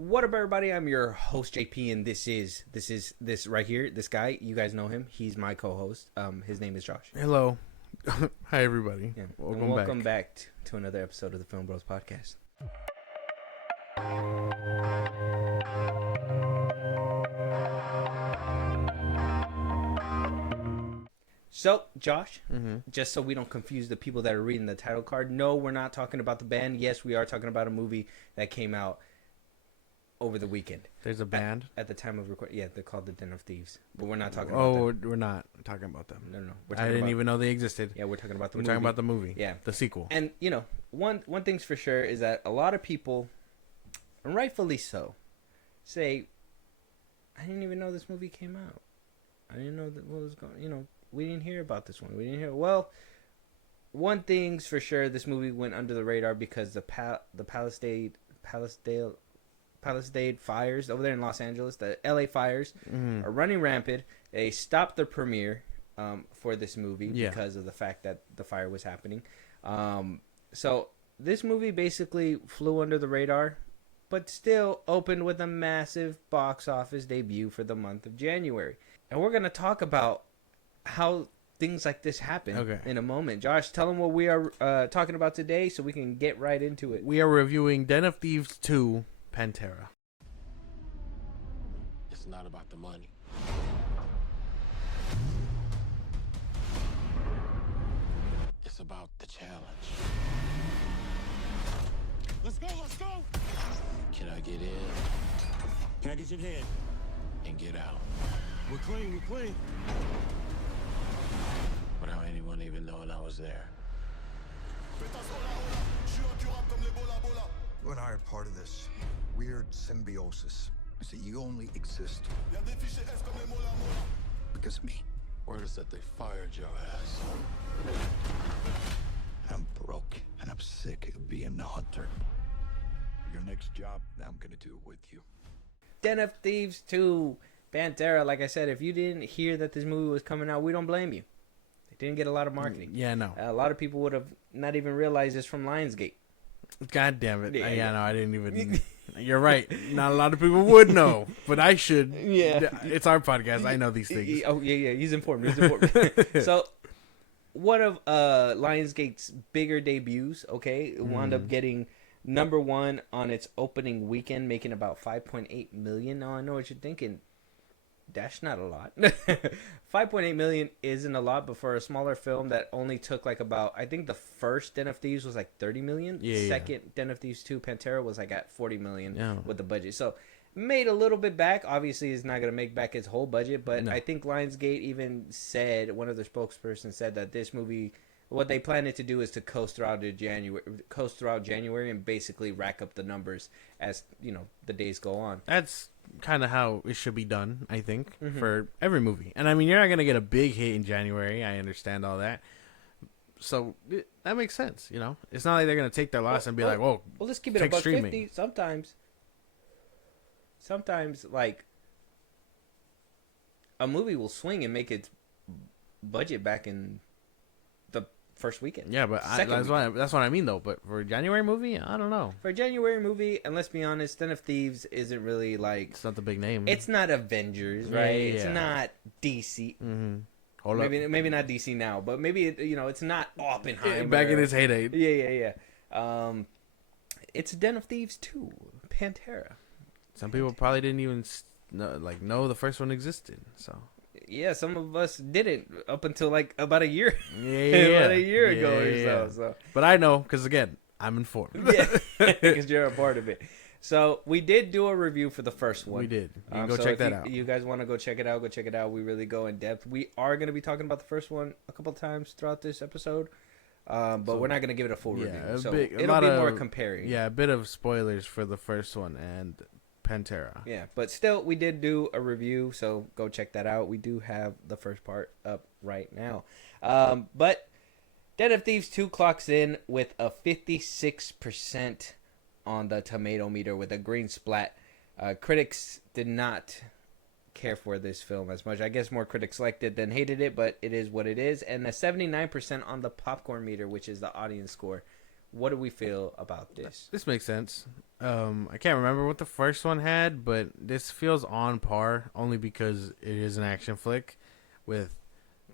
What up, everybody? I'm your host JP, and this right here. This guy, you guys know him. He's my co-host. His name is Josh. Hello, hi everybody. Yeah. Welcome back to another episode of the FIlmBros podcast. So, Josh, just so we don't confuse the people that are reading the title card, no, we're not talking about the band. Yes, we are talking about a movie that came out over the weekend. There's a band at the time of recording. Yeah, they're called the Den of Thieves, but we're not talking about them. We're not talking about them. No. I didn't even know they existed. Yeah, we're talking about the movie. We're talking about the movie. Yeah. The sequel. And, you know, one thing's for sure is that a lot of people, and rightfully so, say, I didn't even know this movie came out. I didn't know what was going, we didn't hear about this one. We didn't hear. Well, one thing's for sure, this movie went under the radar because the Palisade fires over there in Los Angeles, the LA fires are running rampant. They stopped the premiere for this movie because of the fact that the fire was happening. So this movie basically flew under the radar, but still opened with a massive box office debut for the month of January. And we're going to talk about how things like this happen in a moment. Josh, tell them what we are talking about today so we can get right into it. We are reviewing Den of Thieves 2, Pantera. It's not about the money. It's about the challenge. Let's go! Can I get in? Package in hand. And get out? We're clean. Without anyone even knowing I was there. You and I are part of this weird symbiosis. So you only exist because of me. Word is that they fired your ass. I'm broke and I'm sick of being the hunter. Your next job, I'm gonna do it with you. Den of Thieves 2, Pantera. Like I said, if you didn't hear that this movie was coming out, we don't blame you. It didn't get a lot of marketing. Yeah, no. A lot of people would have not even realized it's from Lionsgate. God damn it. Yeah. No, I didn't even... You're right. Not a lot of people would know, but I should. Yeah. It's our podcast. I know these things. Oh, yeah. He's informed. So, one of Lionsgate's bigger debuts, wound up getting number one on its opening weekend, making about $5.8 million. Now, I know what you're thinking. That's not a lot. 5.8 million isn't a lot, but for a smaller film that only took about, I think the first Den of Thieves was 30 million. Second Den of Thieves 2, Pantera, was at 40 million with the budget. So made a little bit back. Obviously, it's not going to make back its whole budget, but I think Lionsgate even said, one of their spokespersons said that this movie, what they planned to do is to coast throughout January and basically rack up the numbers as the days go on. That's kind of how it should be done, I think, for every movie. And I mean, you're not gonna get a big hit in January. I understand all that, so that makes sense. It's not like they're gonna take their loss and be like, "Whoa, well, let's keep it about 50." Sometimes, a movie will swing and make its budget back in the first weekend. Yeah, but that's what I mean, though. But for a January movie, I don't know. For a January movie, and let's be honest, Den of Thieves isn't really it's not the big name. It's not Avengers, right? Yeah. It's not DC. Hold maybe not DC now, but maybe it's not Oppenheimer. Back in its heyday. Yeah. It's Den of Thieves 2, Pantera. Some people probably didn't even know the first one existed. So. Yeah, some of us didn't up until about a year. Yeah, about a year ago or so. But I know because again, I'm informed. Yeah, because you're a part of it. So we did do a review for the first one. We did. You can go check that out. You guys want to go check it out? Go check it out. We really go in depth. We are going to be talking about the first one a couple times throughout this episode, but we're not going to give it a full review. So it'll be more comparing. Yeah, a bit of spoilers for the first one and Pantera. Yeah, but still, we did do a review, so go check that out. We do have the first part up right now. But Den of Thieves 2 clocks in with a 56% on the tomato meter with a green splat. Critics did not care for this film as much. I guess more critics liked it than hated it, but it is what it is. And a 79% on the popcorn meter, which is the audience score, What do we feel about this? This makes sense. I can't remember what the first one had, but this feels on par only because it is an action flick with,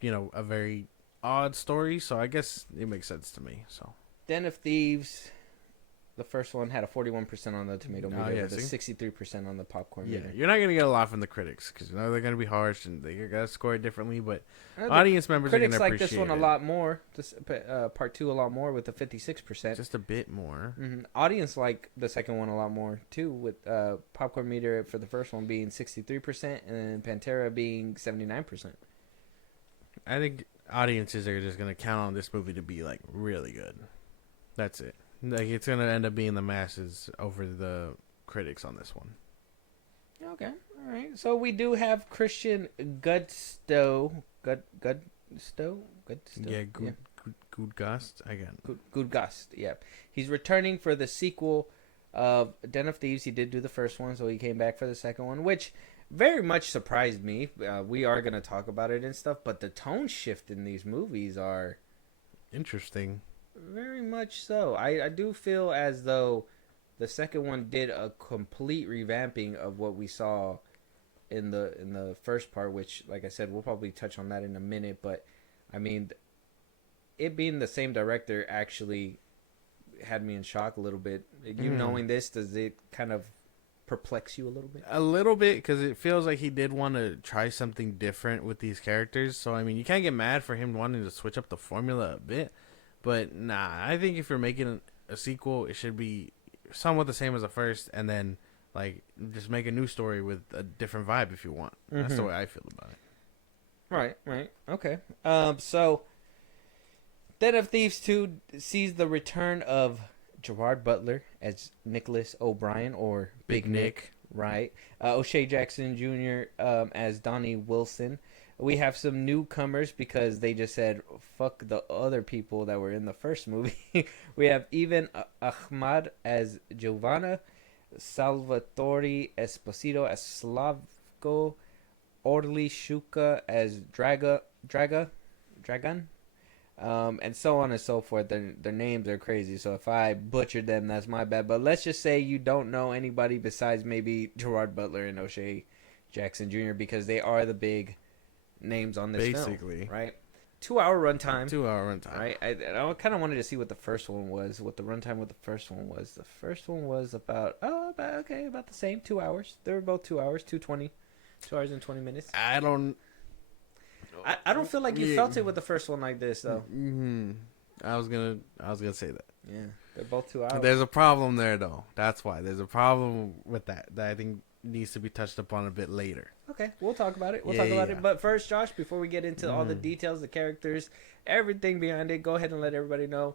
a very odd story. So I guess it makes sense to me. So Den of Thieves, the first one had a 41% on the tomato meter with a 63% on the popcorn meter. You're not gonna get a lot from the critics because they're gonna be harsh and they gotta score it differently. But The audience members are gonna critics appreciate like this one a it. lot more. This part 2 a lot more with a 56%. Just a bit more. Audience like the second one a lot more too, with popcorn meter for the first one being 63% and Pantera being 79%. I think audiences are just gonna count on this movie to be like really good. That's it. Like it's gonna end up being the masses over the critics on this one. Okay, all right. So we do have Christian Gudstow. Yeah, Gudgast again. Gudgast. Yeah, he's returning for the sequel of Den of Thieves. He did do the first one, so he came back for the second one, which very much surprised me. We are gonna talk about it and stuff, but the tone shift in these movies are interesting. Very much so. I do feel as though the second one did a complete revamping of what we saw in the first part, which, like I said, we'll probably touch on that in a minute. But I mean, it being the same director actually had me in shock a little bit. You knowing this, does it kind of perplex you a little bit? A little bit, because it feels like he did want to try something different with these characters. So I mean, you can't get mad for him wanting to switch up the formula a bit. But nah, I think if you're making a sequel, it should be somewhat the same as the first, and then like just make a new story with a different vibe if you want. That's the way I feel about it. Right. Okay. So Den of Thieves 2 sees the return of Gerard Butler as Nicholas O'Brien, or Big Nick. Right. O'Shea Jackson Jr. As Donnie Wilson. We have some newcomers because they just said fuck the other people that were in the first movie. We have Ivan Ahmad as Giovanna, Salvatore Esposito as Slavko, Orly Shuka as Dragon, and so on and so forth. Their names are crazy, so if I butchered them, that's my bad. But let's just say you don't know anybody besides maybe Gerard Butler and O'Shea Jackson Jr. because they are the big names on this film, right? 2-hour runtime. 2-hour runtime. Right? I kind of wanted to see what the first one was, what the runtime with the first one was. The first one was about the same, 2 hours. They were both 2 hours, 2:20, 2 hours and 20 minutes. I don't feel like you felt it with the first one like this though. I was gonna say that. Yeah, they're both 2 hours. There's a problem there though. That's why there's a problem with that I think needs to be touched upon a bit later. Okay, we'll talk about it. It. But first, Josh, before we get into all the details, the characters, everything behind it, go ahead and let everybody know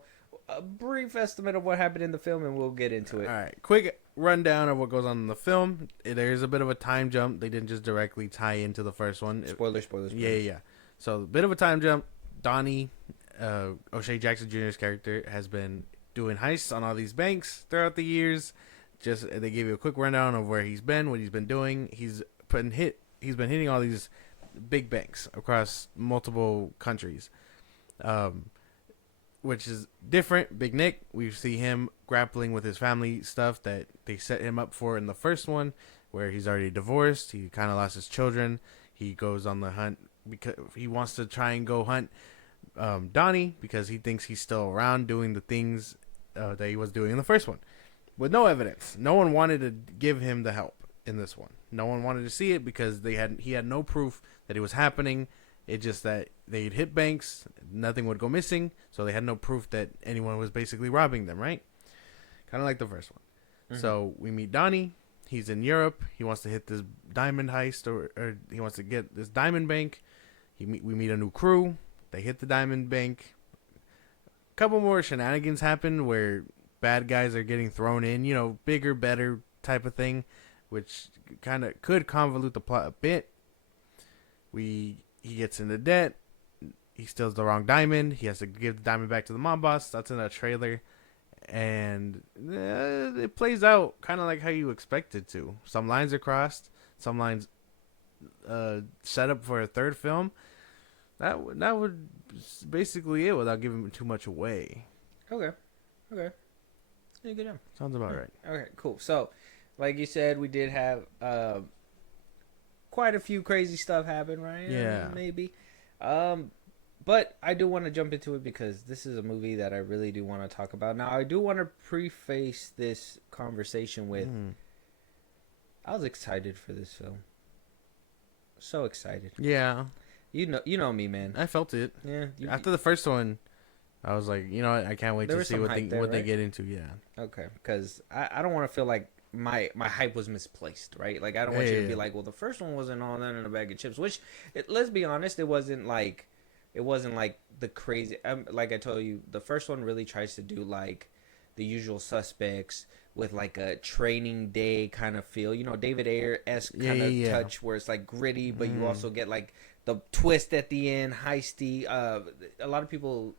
a brief estimate of what happened in the film, and we'll get into it. All right, quick rundown of what goes on in the film. There's a bit of a time jump. They didn't just directly tie into the first one. Spoilers. Yeah. So a bit of a time jump. Donnie, O'Shea Jackson Jr.'s character, has been doing heists on all these banks throughout the years. Just they gave you a quick rundown of where he's been, what he's been doing. He's been hitting all these big banks across multiple countries, which is different. Big Nick, we see him grappling with his family stuff that they set him up for in the first one, where he's already divorced. He kind of lost his children. He goes on the hunt because he wants to try and go hunt Donnie because he thinks he's still around doing the things that he was doing in the first one. With no evidence. No one wanted to give him the help in this one. No one wanted to see it because he had no proof that it was happening. It's just that they'd hit banks, nothing would go missing, so they had no proof that anyone was basically robbing them, right? Kind of like the first one. So we meet Donnie. He's in Europe. He wants to hit this diamond heist, or he wants to get this diamond bank. We meet a new crew. They hit the diamond bank. A couple more shenanigans happen where bad guys are getting thrown in, bigger, better type of thing, which kind of could convolute the plot a bit. He gets into debt. He steals the wrong diamond. He has to give the diamond back to the mob boss. That's in a trailer. And it plays out kind of like how you expect it to. Some lines are crossed. Some lines set up for a third film. That would basically it without giving too much away. Okay. Okay. Yeah, good job. Sounds about right. Okay, cool. So, like you said, we did have quite a few crazy stuff happen, right? Yeah. Maybe. But I do want to jump into it because this is a movie that I really do want to talk about. Now, I do want to preface this conversation with I was excited for this film. So excited. Yeah. You know me, man. I felt it. Yeah. After the first one, I was like, you know what? I can't wait There to was see some what hype they there, what they right? get into. Yeah. Okay, because I don't want to feel like my hype was misplaced, right? Like I don't want you to be like, well, the first one wasn't all that in a bag of chips. Which, let's be honest, it wasn't like the crazy. Like I told you, the first one really tries to do like the Usual Suspects with like a Training Day kind of feel, you know, David Ayer-esque kind of touch where it's like gritty, but you also get like the twist at the end, heisty. A lot of people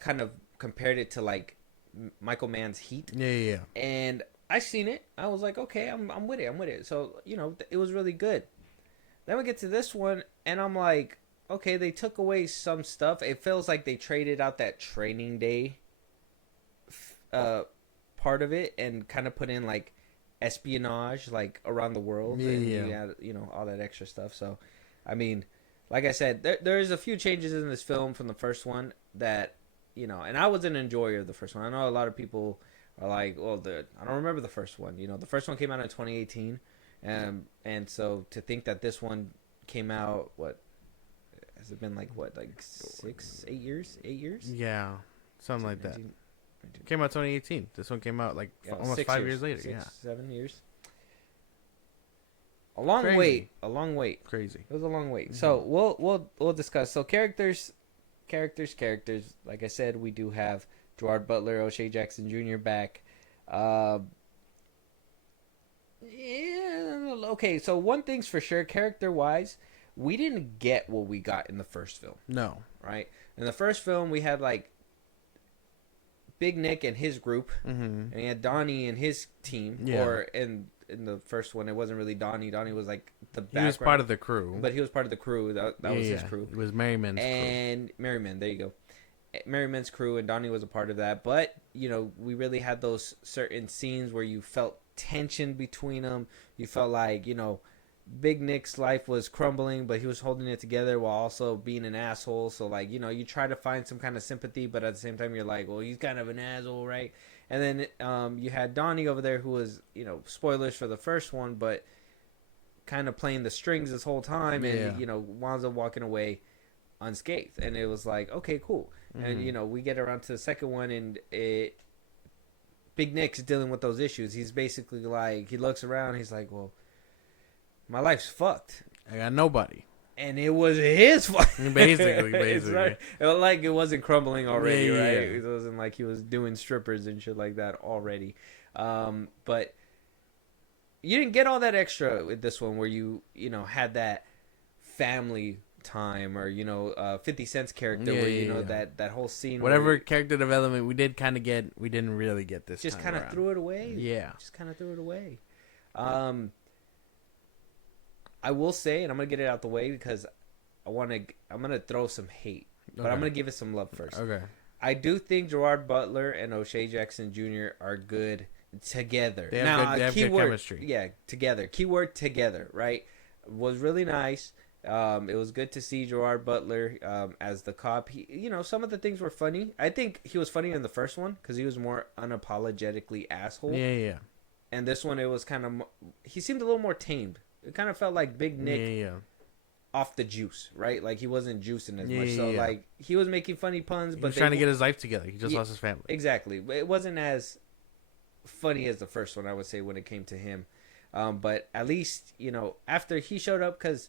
kind of compared it to like Michael Mann's Heat. Yeah. And I seen it. I was like, okay, I'm with it. So, you know, it was really good. Then we get to this one, and I'm like, okay, they took away some stuff. It feels like they traded out that Training Day part of it and kind of put in like espionage like around the world. And you had, you know, all that extra stuff. So, I mean, like I said, there's a few changes in this film from the first one that, you know, and I was an enjoyer of the first one. I know a lot of people are like, well, I don't remember the first one. You know, the first one came out in 2018. And so to think that this one came out, what, has it been like, what, like 8 years? 8 years? Yeah. Something like that. Came out 2018. This one came out like almost 5 years later. 7 years. A long wait. Crazy. It was a long wait. So we'll discuss. So characters. Like I said, we do have Gerard Butler, O'Shea Jackson Jr. back. Yeah. Okay. So one thing's for sure, character wise, we didn't get what we got in the first film. No. Right. In the first film, we had like Big Nick and his group, and he had Donnie and his team. Yeah. Or in the first one, it wasn't really Donnie. Donnie was like the background. He was part of the crew. But he was part of the crew. That was his crew. It was Merriman's crew. And Merriman, there you go. Merriman's crew, and Donnie was a part of that. But, you know, we really had those certain scenes where you felt tension between them. You felt like, you know, Big Nick's life was crumbling, but he was holding it together while also being an asshole. So, like, you know, you try to find some kind of sympathy, but at the same time, you're like, well, he's kind of an asshole, right? And then you had Donnie over there who was, you know, spoilers for the first one, but kind of playing the strings this whole time and, you know, winds up walking away unscathed. And it was like, okay, cool. And, you know, we get around to the second one and Big Nick's dealing with those issues. He's basically like, he looks around, he's like, well, my life's fucked. I got nobody. And it was his fault. Basically. Right. Like it wasn't crumbling already, right? Yeah. It wasn't like he was doing strippers and shit like that already. But you didn't get all that extra with this one where you know, had that family time or, you know, 50 Cent's character where, you know, that whole scene. Whatever character development we did kind of get, we didn't really get this just time kind of threw it away. Yeah. Just kind of threw it away. I will say, and I'm gonna get it out the way because I'm gonna throw some hate, but I'm gonna give it some love first. Okay. I do think Gerard Butler and O'Shea Jackson Jr. are good together. They have good chemistry. Yeah, together. Keyword together. Right? Was really nice. It was good to see Gerard Butler as the cop. He, you know, some of the things were funny. I think he was funny in the first one because he was more unapologetically asshole. Yeah. And this one, it was kind of, he seemed a little more tamed. It kind of felt like Big Nick off the juice, right? Like he wasn't juicing as much. So like he was making funny puns, but he was trying to get his life together. He just lost his family. Exactly. It wasn't as funny as the first one, I would say, when it came to him. But at least, you know, after he showed up, because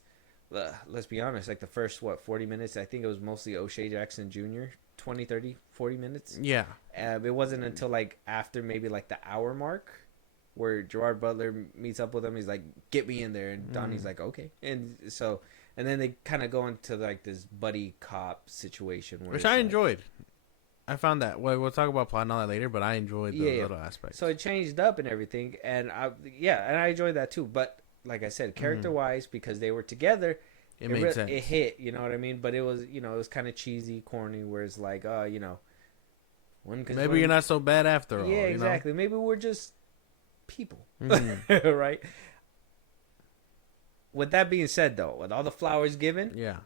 let's be honest, like the first, 40 minutes, I think it was mostly O'Shea Jackson Jr., 20, 30, 40 minutes. Yeah. It wasn't until like after maybe like the hour mark where Gerard Butler meets up with him. He's like, get me in there. And Donnie's like, okay. And so, and then they kind of go into like this buddy cop situation. Which I enjoyed. I found that. Well, we'll talk about plot and all that later, but I enjoyed those little aspects. So it changed up and everything. And I enjoyed that too. But like I said, character-wise, because they were together, it made sense. It hit, you know what I mean? But it was, you know, it was kind of cheesy, corny, where it's like, you know, one. Maybe you're not so bad after all. Yeah, exactly. You know? Maybe we're just people, Mm-hmm. right? With that being said, though, with all the flowers given, Yeah.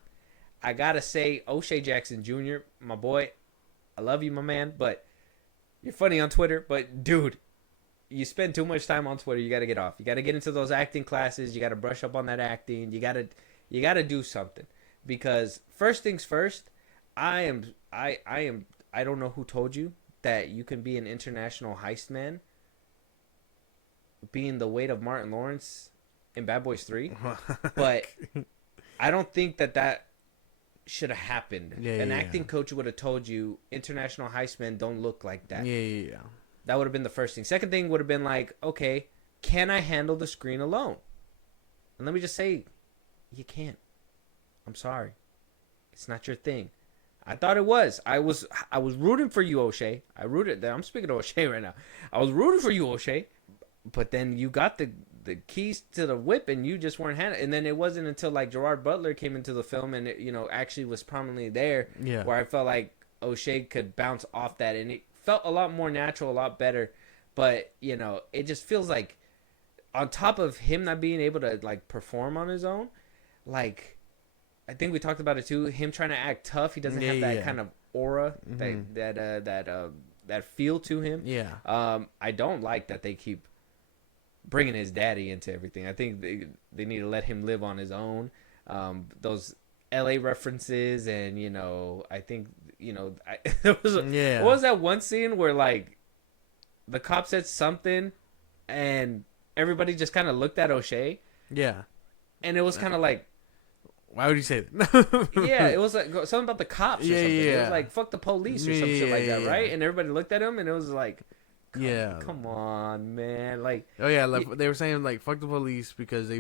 I gotta say, O'Shea Jackson Jr., my boy, I love you, my man, but you're funny on Twitter, but dude, you spend too much time on Twitter. You gotta get off. You gotta get into those acting classes. You gotta brush up on that acting. You gotta do something, because first things first, I don't know who told you that you can be an international heist man being the weight of Martin Lawrence in Bad Boys 3, but I don't think that should have happened. An acting coach would have told you international heist men don't look like that. Yeah. That would have been the first thing. Second thing would have been like, okay, can I handle the screen alone? And let me just say, you can't. I'm sorry. It's not your thing. I thought it was. I was rooting for you, O'Shea. I'm speaking to O'Shea right now. I was rooting for you, O'Shea. But then you got the keys to the whip and you just weren't handling it. And then it wasn't until like Gerard Butler came into the film and it, actually was prominently there, where I felt like O'Shea could bounce off that, and it felt a lot more natural, a lot better. But it just feels like, on top of him not being able to like perform on his own, like I think we talked about it too, him trying to act tough, he doesn't have that kind of aura, that feel to him. I don't like that they keep bringing his daddy into everything. I think they need to let him live on his own. Those LA references, and I think there was what was that one scene where like the cop said something and everybody just kind of looked at O'Shea, and it was kind of like, why would you say that? it was like something about the cops or something. It was like, fuck the police or some shit like that, right? And everybody looked at him and it was like, come on, man. Like, like they were saying like fuck the police because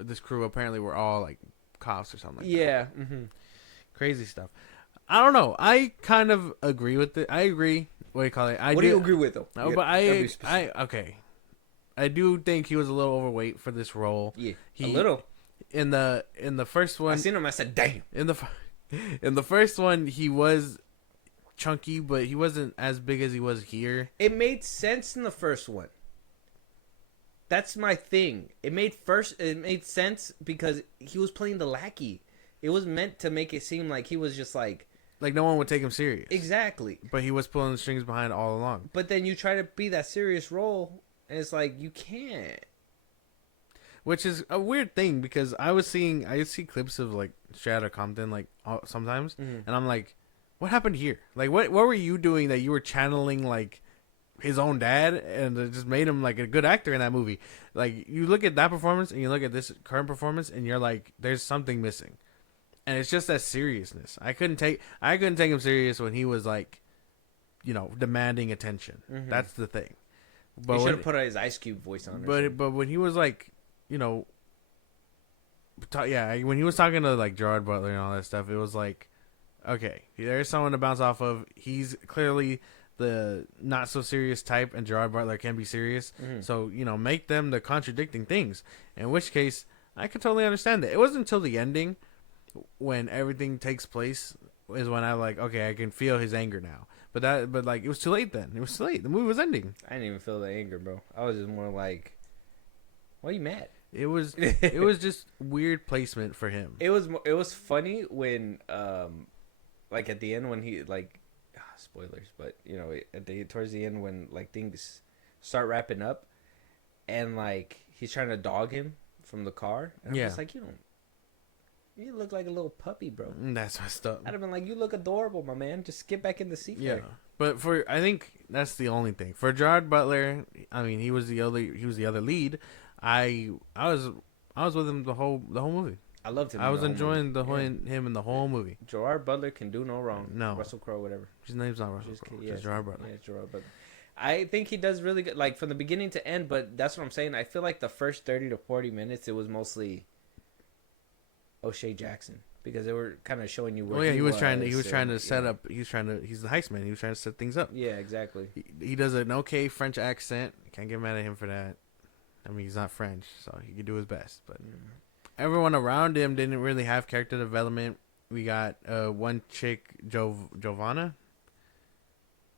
this crew apparently were all like cops or something like that. Crazy stuff. I don't know. I kind of agree with it. I agree. What do you call it? What do you agree with though? No, but I okay. I do think he was a little overweight for this role. Yeah, a little. In the first one, I seen him. I said, damn. In the first one, he was chunky, but he wasn't as big as he was here. It made sense in the first one. That's my thing. It made sense because he was playing the lackey. It was meant to make it seem like he was just like no one would take him serious. Exactly. But he was pulling the strings behind all along. But then you try to be that serious role, and it's like you can't. Which is a weird thing because I see clips of like Strata Compton like sometimes, and I'm like, what happened here? Like, what were you doing that you were channeling like his own dad, and it just made him like a good actor in that movie? Like, you look at that performance and you look at this current performance, and you're like, there's something missing, and it's just that seriousness. I couldn't take him serious when he was like, demanding attention. That's the thing. But he should have put his Ice Cube voice on. But when he was like, when he was talking to like Gerard Butler and all that stuff, it was like, okay, there's someone to bounce off of. He's clearly the not so serious type, and Gerard Butler can be serious. So make them the contradicting things. In which case, I could totally understand that. It wasn't until the ending, when everything takes place, is when I like, okay, I can feel his anger now. But it was too late then. It was too late. The movie was ending. I didn't even feel the anger, bro. I was just more like, why are you mad? It was just weird placement for him. It was funny when like at the end when he like spoilers, but towards the end when like things start wrapping up and like he's trying to dog him from the car, and I'm just like, you look like a little puppy, bro. That's messed up. I'd have been like, you look adorable, my man. Just get back in the seat. Yeah, but I think that's the only thing for Gerard Butler. I mean, he was the other lead. I was with him the whole movie. I loved him. I was enjoying him in the whole movie. Gerard Butler can do no wrong. No, Russell Crowe, whatever. His name's not Russell Crowe. It's Gerard Butler. Yeah, it's Gerard Butler. I think he does really good, like from the beginning to end. But that's what I'm saying. I feel like the first 30 to 40 minutes, it was mostly O'Shea Jackson, because they were kind of showing you where. He was trying to set up. He's the heist man. He was trying to set things up. Yeah, exactly. He does an okay French accent. Can't get mad at him for that. I mean, he's not French, so he could do his best. But everyone around him didn't really have character development. We got one chick, Giovanna.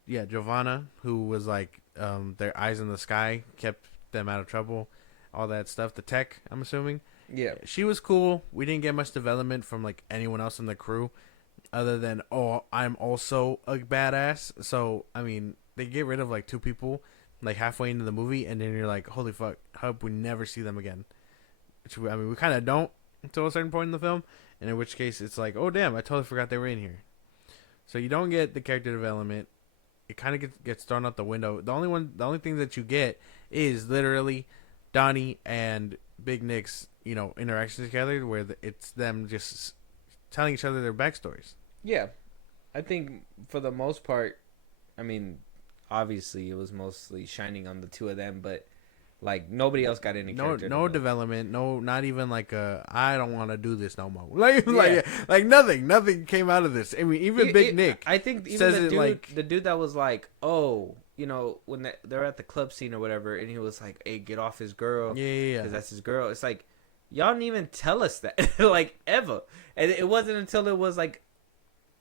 Giovanna, who was like their eyes in the sky, kept them out of trouble, all that stuff. The tech, I'm assuming. Yeah. She was cool. We didn't get much development from like anyone else in the crew, other than I'm also a badass. So I mean, they get rid of like 2 people like halfway into the movie, and then you're like, holy fuck, hope we never see them again. Which I mean, we kind of don't until a certain point in the film, and in which case it's like, oh damn, I totally forgot they were in here. So you don't get the character development. It kind of gets thrown out the window. The only thing that you get is literally Donnie and Big Nick's, interactions together, where it's them just telling each other their backstories. Yeah. I think for the most part, I mean, obviously it was mostly shining on the 2 of them, but like nobody else got any character development. No, not even like I don't want to do this no more. Like nothing came out of this. I mean, even Big Nick. I think even the dude that was like, oh, when they're at the club scene or whatever, and he was like, hey, get off his girl. Yeah. Because that's his girl. It's like, y'all didn't even tell us that, like, ever. And it wasn't until it was like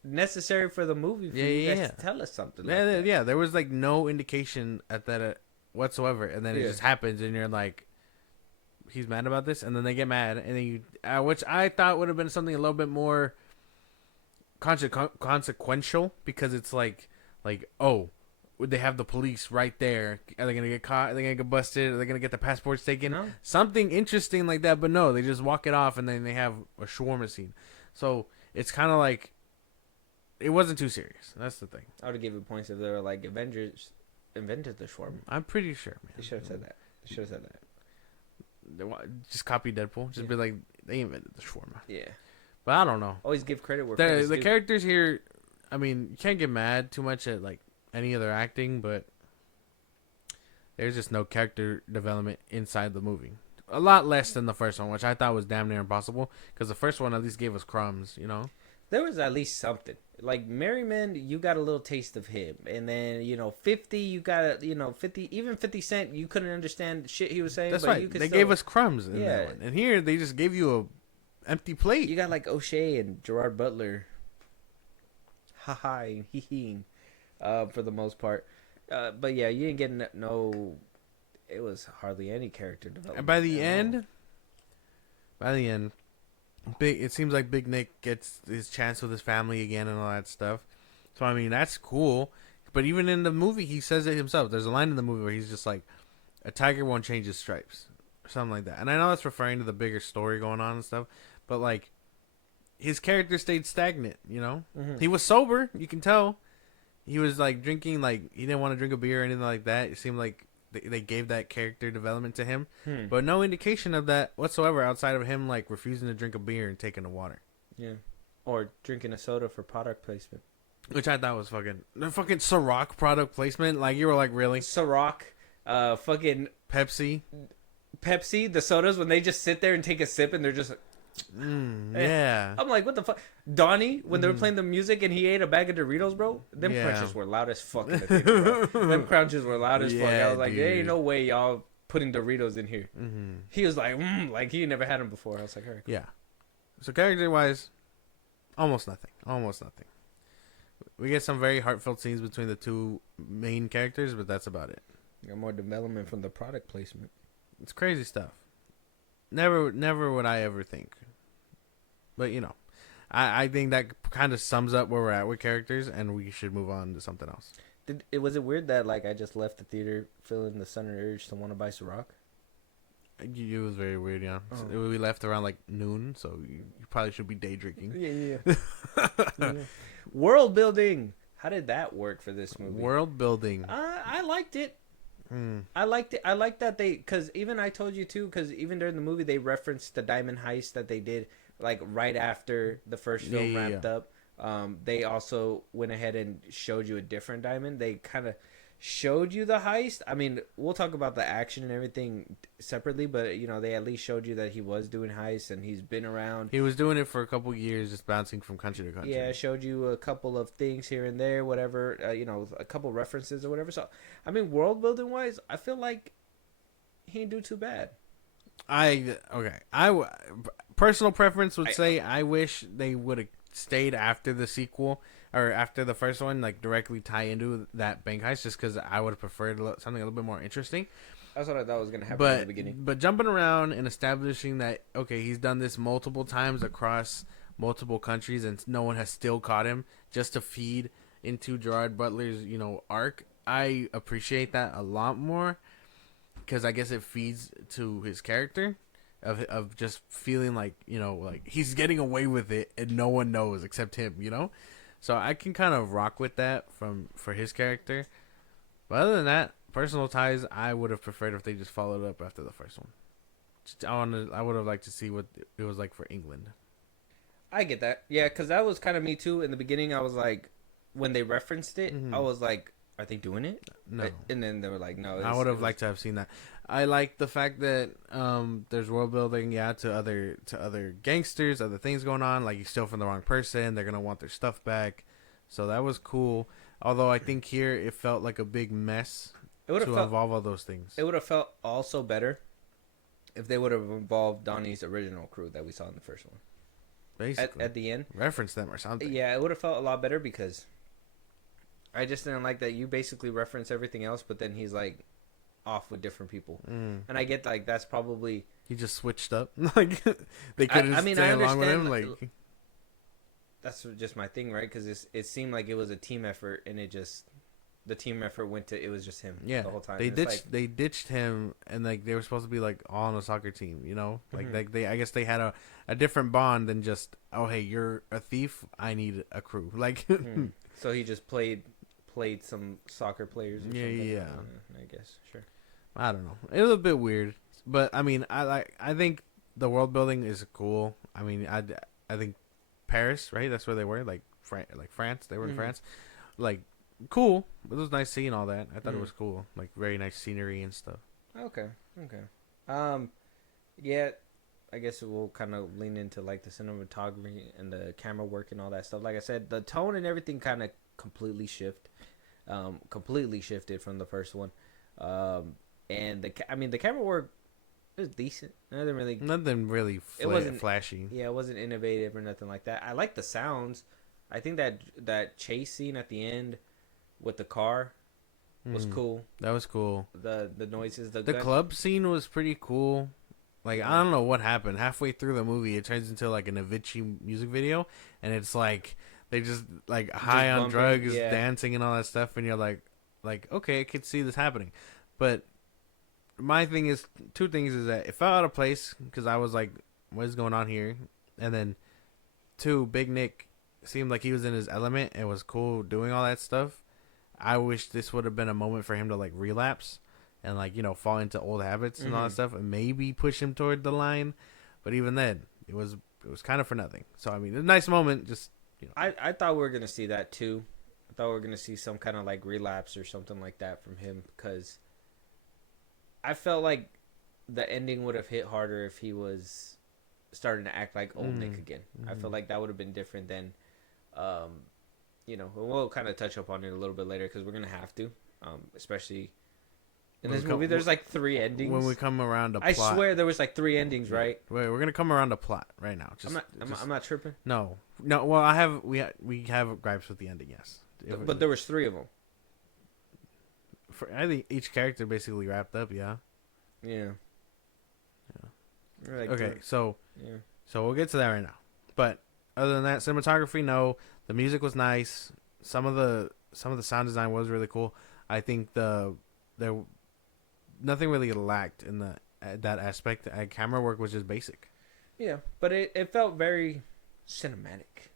necessary for the movie for you guys to tell us something. Yeah, there was like no indication at that whatsoever, and then it just happens, and you're like, he's mad about this, and then they get mad, and then you, which I thought would have been something a little bit more consequential, because it's like, oh, they have the police right there. Are they gonna get caught? Are they gonna get busted? Are they gonna get the passports taken? No. Something interesting like that, but no, they just walk it off, and then they have a shawarma scene. So it's kind of like, it wasn't too serious. That's the thing. I would have given points if they were like, Avengers invented the shawarma. I'm pretty sure, man. They should have said that. Just copy Deadpool. Just be like, they invented the shawarma. Yeah. But I don't know. Always give credit where the characters here, I mean, you can't get mad too much at like any of their acting, but there's just no character development inside the movie. A lot less than the first one, which I thought was damn near impossible, because the first one at least gave us crumbs, There was at least something. Like Merriman, you got a little taste of him, and then 50, you got 50. Even 50 Cent, you couldn't understand shit he was saying. That's but right. You could they gave us crumbs in that one, and here they just gave you a empty plate. You got like O'Shea and Gerard Butler, and hee for the most part. But yeah, you didn't get no. It was hardly any character development. And by the end, it seems like Big Nick gets his chance with his family again and all that stuff. So, I mean, that's cool. But even in the movie, he says it himself. There's a line in the movie where he's just like, a tiger won't change his stripes. Or something like that. And I know that's referring to the bigger story going on and stuff. But, like, his character stayed stagnant, Mm-hmm. He was sober. You can tell. He was, like, drinking, like, he didn't want to drink a beer or anything like that. It seemed like they gave that character development to him, but no indication of that whatsoever outside of him like refusing to drink a beer and taking the water. Yeah, or drinking a soda for product placement, which I thought was fucking Ciroc product placement. Like, you were like, really? Ciroc, fucking Pepsi, the sodas, when they just sit there and take a sip and they're just yeah. I'm like, what the fuck? Donnie, when they were playing the music and he ate a bag of Doritos, bro, them crunches were loud as fuck in the theater, bro. Them crunches were loud as fuck. I was like, there ain't no way y'all putting Doritos in here. Mm-hmm. He was like he never had them before. I was like, all right, cool. Yeah. So character-wise, almost nothing. We get some very heartfelt scenes between the 2 main characters, but that's about it. Got more development from the product placement. It's crazy stuff. Never would I ever think. But, I think that kind of sums up where we're at with characters, and we should move on to something else. Was it weird that, like, I just left the theater feeling the sudden urge to want to buy Ciroc? It was very weird, yeah. Oh. So we left around, like, noon, so you probably should be day drinking. Yeah. World building! How did that work for this movie? World building. I liked it. I liked it. I liked that because even I told you too, because even during the movie they referenced the diamond heist that they did like right after the first film wrapped up. They also went ahead and showed you a different diamond. They kind of showed you the heist. I mean, we'll talk about the action and everything separately, but they at least showed you that he was doing heists and he's been around. He was doing it for a couple years, just bouncing from country to country. Yeah, showed you a couple of things here and there, whatever, a couple references or whatever. So, I mean, world building wise, I feel like he didn't do too bad. Personal preference would say I wish they would have stayed after the sequel or after the first one, like directly tie into that bank heist, just because I would have preferred something a little bit more interesting. That's what I thought was gonna happen in the beginning. But jumping around and establishing that, okay, he's done this multiple times across multiple countries and no one has still caught him, just to feed into Gerard Butler's, arc. I appreciate that a lot more, because I guess it feeds to his character of just feeling like, like he's getting away with it and no one knows except him, So I can kind of rock with that for his character. But other than that, personal ties, I would have preferred if they just followed up after the first one. I would have liked to see what it was like for England. I get that. Yeah, because that was kind of me too. In the beginning, I was like, when they referenced it, I was like, are they doing it? No. And then they were like, no. I would have liked to have seen that. I like the fact that there's world building, to other gangsters, other things going on. Like, you steal from the wrong person, they're gonna want their stuff back. So that was cool. Although I think here it felt like a big mess to involve all those things. It would have felt also better if they would have involved Donnie's original crew that we saw in the first one. Basically, at the end, reference them or something. Yeah, it would have felt a lot better, because I just didn't like that you basically reference everything else, but then he's like off with different people. And I get like that's probably he just switched up. Like they couldn't stay along with him. Like that's just my thing, right? Because it seemed like it was a team effort, and the team effort it was just him. The whole time. They ditched him, and like they were supposed to be like all on a soccer team, like I guess they had a different bond than just, oh hey, you're a thief, I need a crew, like. So he just played some soccer players or something. Yeah. I guess, sure. I don't know. It was a bit weird, but I mean, I think the world building is cool. I mean, I think Paris, right? That's where they were, like France. They were in France, like cool. It was nice seeing all that. I thought it was cool, like very nice scenery and stuff. Okay. Yeah. I guess we'll kind of lean into like the cinematography and the camera work and all that stuff. Like I said, the tone and everything kind of completely shifted from the first one. And the camera work was decent. Nothing really it wasn't flashy. Yeah, it wasn't innovative or nothing like that. I like the sounds. I think that chase scene at the end with the car was cool. That was cool. The noises, the club scene was pretty cool. Like, I don't know what happened. Halfway through the movie, it turns into like an Avicii music video, and it's like they just like high on drugs, dancing and all that stuff, and you're like, okay, I could see this happening. But my thing is, two things is that it felt out of place because I was like, what is going on here? And then, two, Big Nick seemed like he was in his element and was cool doing all that stuff. I wish this would have been a moment for him to like relapse and like, fall into old habits and all that stuff, and maybe push him toward the line. But even then, it was kind of for nothing. So I mean, a nice moment. Just I thought we were gonna see that too. I thought we were gonna see some kind of like relapse or something like that from him, because I felt like the ending would have hit harder if he was starting to act like old Nick again. I feel like that would have been different than, we'll kind of touch upon it a little bit later because we're gonna have to, especially. In this movie, there's like 3 endings. When we come around to plot. I swear there was like 3 endings, right? Wait, we're gonna come around to plot right now. I'm not tripping. No. Well, we have gripes with the ending, yes. But there was 3 of them. I think each character basically wrapped up. Yeah. Yeah. Like okay, so we'll get to that right now. But other than that, cinematography, no. The music was nice. Some of the sound design was really cool. I think nothing really lacked in that aspect. Camera work was just basic. Yeah, but it felt very cinematic,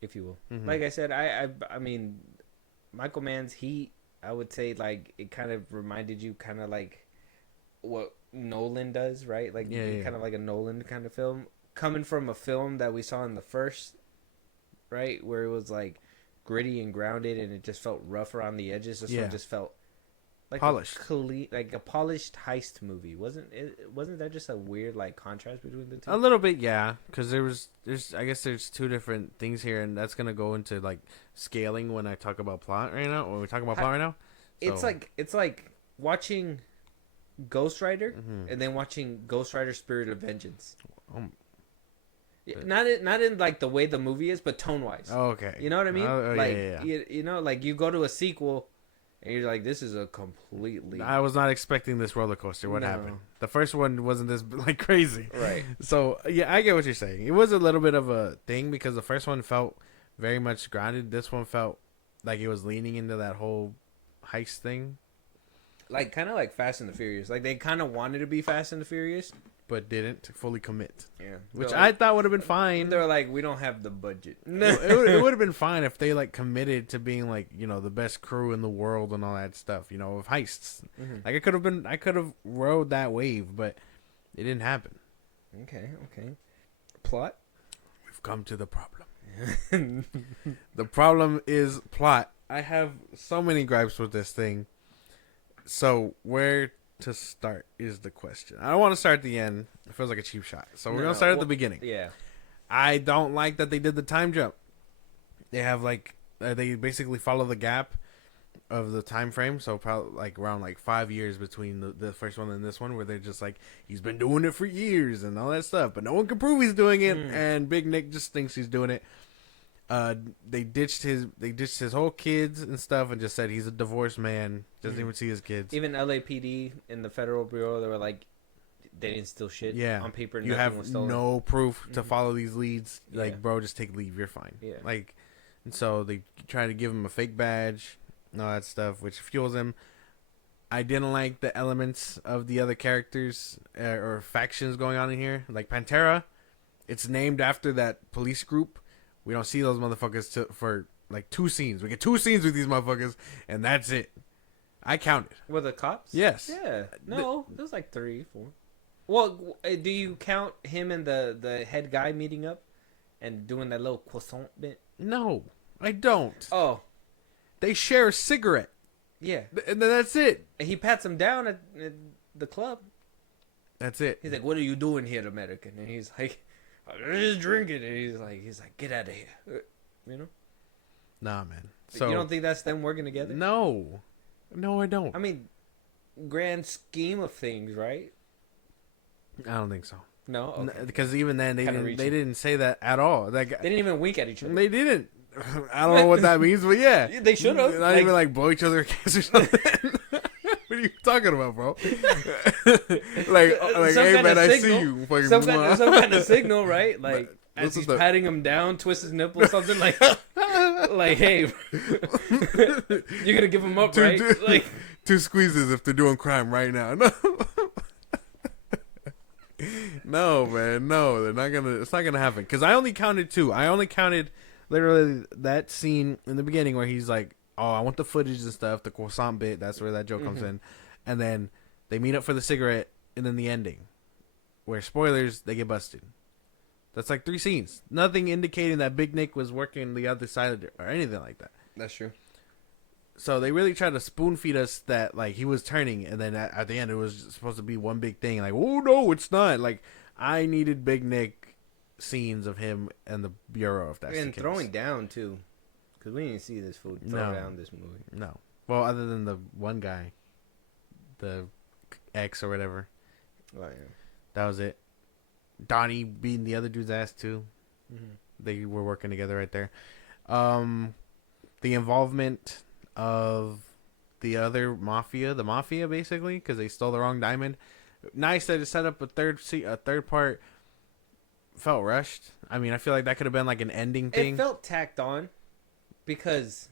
if you will. Mm-hmm. Like I said, I mean, Michael Mann's Heat, I would say, like, it kind of reminded you kind of like what Nolan does, right? Like, kind of like a Nolan kind of film. Coming from a film that we saw in the first, right? Where it was like gritty and grounded and it just felt rough around the edges. This one just felt like polished, like a polished heist movie. Wasn't that just a weird like contrast between the two? A little bit, yeah. Because there's I guess there's 2 different things here, and that's gonna go into like scaling when I talk about plot right now. When we talk about plot right now, so. It's like watching Ghost Rider and then watching Ghost Rider: Spirit of Vengeance. Not in like the way the movie is, but tone wise. Oh, okay. You know what I mean? Like, yeah. You know, like you go to a sequel, and you're like, this is a completely. I was not expecting this roller coaster. What happened? The first one wasn't this like crazy. Right. So yeah, I get what you're saying. It was a little bit of a thing because the first one felt very much grounded. This one felt like it was leaning into that whole heist thing. Like kind of like Fast and the Furious. Like they kind of wanted to be Fast and the Furious, but didn't fully commit. Yeah, which like, I thought would have been fine. They're like, we don't have the budget. it would have been fine if they like committed to being like, you know, the best crew in the world and all that stuff. You know, of heists. Mm-hmm. Like I could have rode that wave, but it didn't happen. Okay. Plot. We've come to the problem. The problem is plot. I have so many gripes with this thing. So where to start is the question. I don't want to start at the end. It feels like a cheap shot. So we're going to start at the beginning. Yeah. I don't like that they did the time jump. They have like, they basically follow the gap of the time frame. So probably like around like 5 years between the first one and this one, where they're just like, he's been doing it for years and all that stuff, but no one can prove he's doing it. And Big Nick just thinks he's doing it. They ditched his whole kids and stuff and just said he's a divorced man, doesn't even see his kids. Even LAPD in the Federal Bureau, they were like, they didn't steal shit. Yeah, on paper. You have was stolen. no proof to follow these leads. Like, Yeah. bro, just take leave. You're fine. Yeah. Like, and so they try to give him a fake badge and all that stuff, which fuels him. I didn't like the elements of the other characters or factions going on in here. Like Pantera, it's named after that police group. We don't see those motherfuckers for like 2 scenes. We get 2 scenes with these motherfuckers, and that's it. I counted. Were the cops? Yes. Yeah. No, it was like 3, 4. Well, do you count him and the head guy meeting up and doing that little croissant bit? No, I don't. Oh. They share a cigarette. Yeah. And then that's it. He pats him down at the club. That's it. He's like, "What are you doing here, American?" And he's like, "I'm just drinking." And he's like, "Get out of here." You know? Nah, man. So you don't think that's them working together? No, I don't. I mean, grand scheme of things, right? I don't think so. No, okay. Because even then they Kinda didn't say that at all. Like, They didn't even wink at each other. they didn't. I don't know what that means, but yeah, They should have. Not even like blow each other a kiss or something. What are you talking about, bro? like hey man, I see you. Fucking Some kind of signal, right? Like But as he's patting him down, twist his nipple, something like, like, hey, you're gonna give him up, right? Like 2 squeezes if they're doing crime right now. No. No, man, no, they're not gonna. It's not gonna happen. Because I only counted 2. I only counted literally that scene in the beginning where he's like, "Oh, I want the footage and stuff." The croissant bit. That's where that joke comes in. And then they meet up for the cigarette, and then the ending, where spoilers, they get busted. That's like 3 scenes. Nothing indicating that Big Nick was working the other side of it or anything like that. that's true. So they really tried to spoon feed us that like he was turning, and then at the end it was supposed to be one big thing. Like, oh no, it's not. Like, I needed Big Nick scenes of him and the bureau. If that's And the case. throwing down too, because we didn't see this fool throw No. down this movie. No. Well, other than the one guy, the X or whatever, Oh, yeah. that was it. Donnie beating the other dude's ass too. Mm-hmm. They were working together right there. The involvement of the other mafia, basically, because they stole the wrong diamond. Nice that it set up a third part. Felt rushed. I mean, I feel like that could have been like an ending thing. It felt tacked on because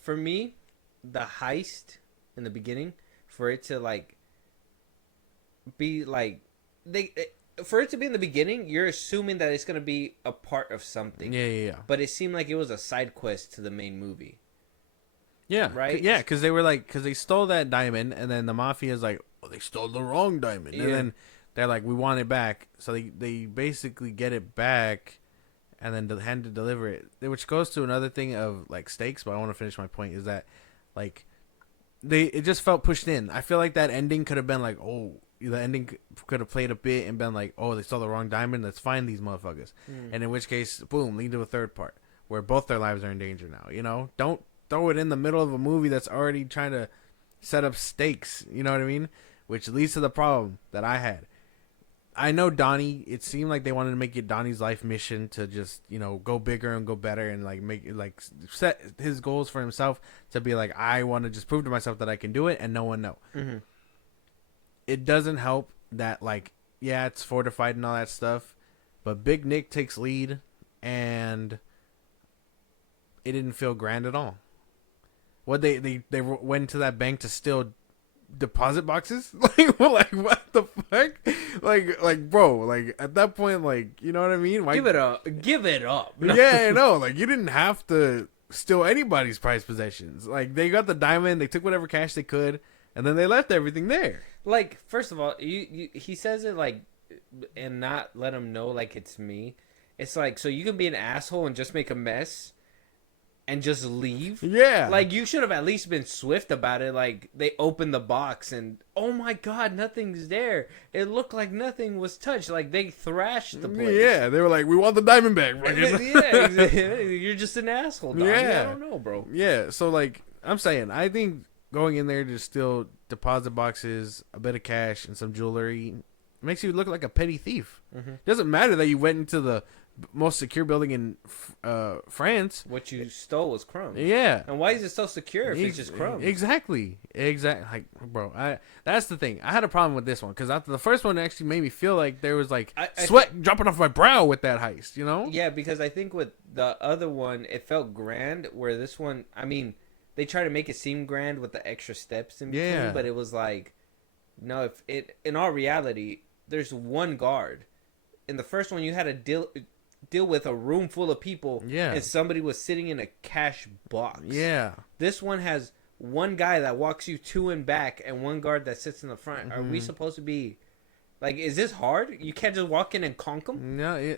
for me, the heist in the beginning, for it to like be like for it to be in the beginning, you're assuming that it's gonna be a part of something. Yeah. But it seemed like it was a side quest to the main movie. Yeah, right? Yeah, because they stole that diamond, and then the mafia's like, oh, they stole the wrong diamond, and then they're like, we want it back. So they basically get it back, and then hand to deliver it, which goes to another thing of like stakes. But I want to finish my point is that like it just felt pushed in. I feel like that ending could have been like, oh, the ending could have played a bit and been like, oh, they stole the wrong diamond. Let's find these motherfuckers, and in which case, boom, lead to a third part where both their lives are in danger now. You know, don't throw it in the middle of a movie that's already trying to set up stakes, you know what I mean? Which leads to the problem that I had. I know Donnie. It seemed like they wanted to make it Donnie's life mission to just go bigger and go better and like make like set his goals for himself to be like, I want to just prove to myself that I can do it and no one know. Mm-hmm. It doesn't help that like it's fortified and all that stuff, but Big Nick takes lead and it didn't feel grand at all. What they went to that bank to steal deposit boxes? like what the fuck? Like bro, like at that point, like you know what I mean? Why... Give it up. No. Yeah, I know. Like you didn't have to steal anybody's prized possessions. Like they got the diamond, they took whatever cash they could, and then they left everything there. Like first of all, he says it like, and not let him know like it's me. It's like so you can be an asshole and just make a mess. And just leave? Yeah. Like, you should have at least been swift about it. Like, they opened the box and, oh my god, nothing's there. It looked like nothing was touched. Like, they thrashed the place. Yeah, they were like, we want the diamond back. Yeah, exactly. You're just an asshole, dog. Yeah. I don't know, bro. Yeah, so, like, I'm saying, I think going in there to steal deposit boxes, a bit of cash, and some jewelry makes you look like a petty thief. Mm-hmm. Doesn't matter that you went into the most secure building in France. What you stole was crumbs. Yeah. And why is it so secure if it's just crumbs? Exactly. Like, bro, that's the thing. I had a problem with this one because after the first one actually made me feel like there was like sweat dropping off my brow with that heist, you know? Yeah, because I think with the other one, it felt grand, where this one, I mean, they try to make it seem grand with the extra steps in between, but it was like, no, if it, in all reality, there's one guard. In the first one, you had to deal with a room full of people, and somebody was sitting in a cash box. Yeah. This one has one guy that walks you to and back, and one guard that sits in the front. Are we supposed to be like? Is this hard? You can't just walk in and conk them? No,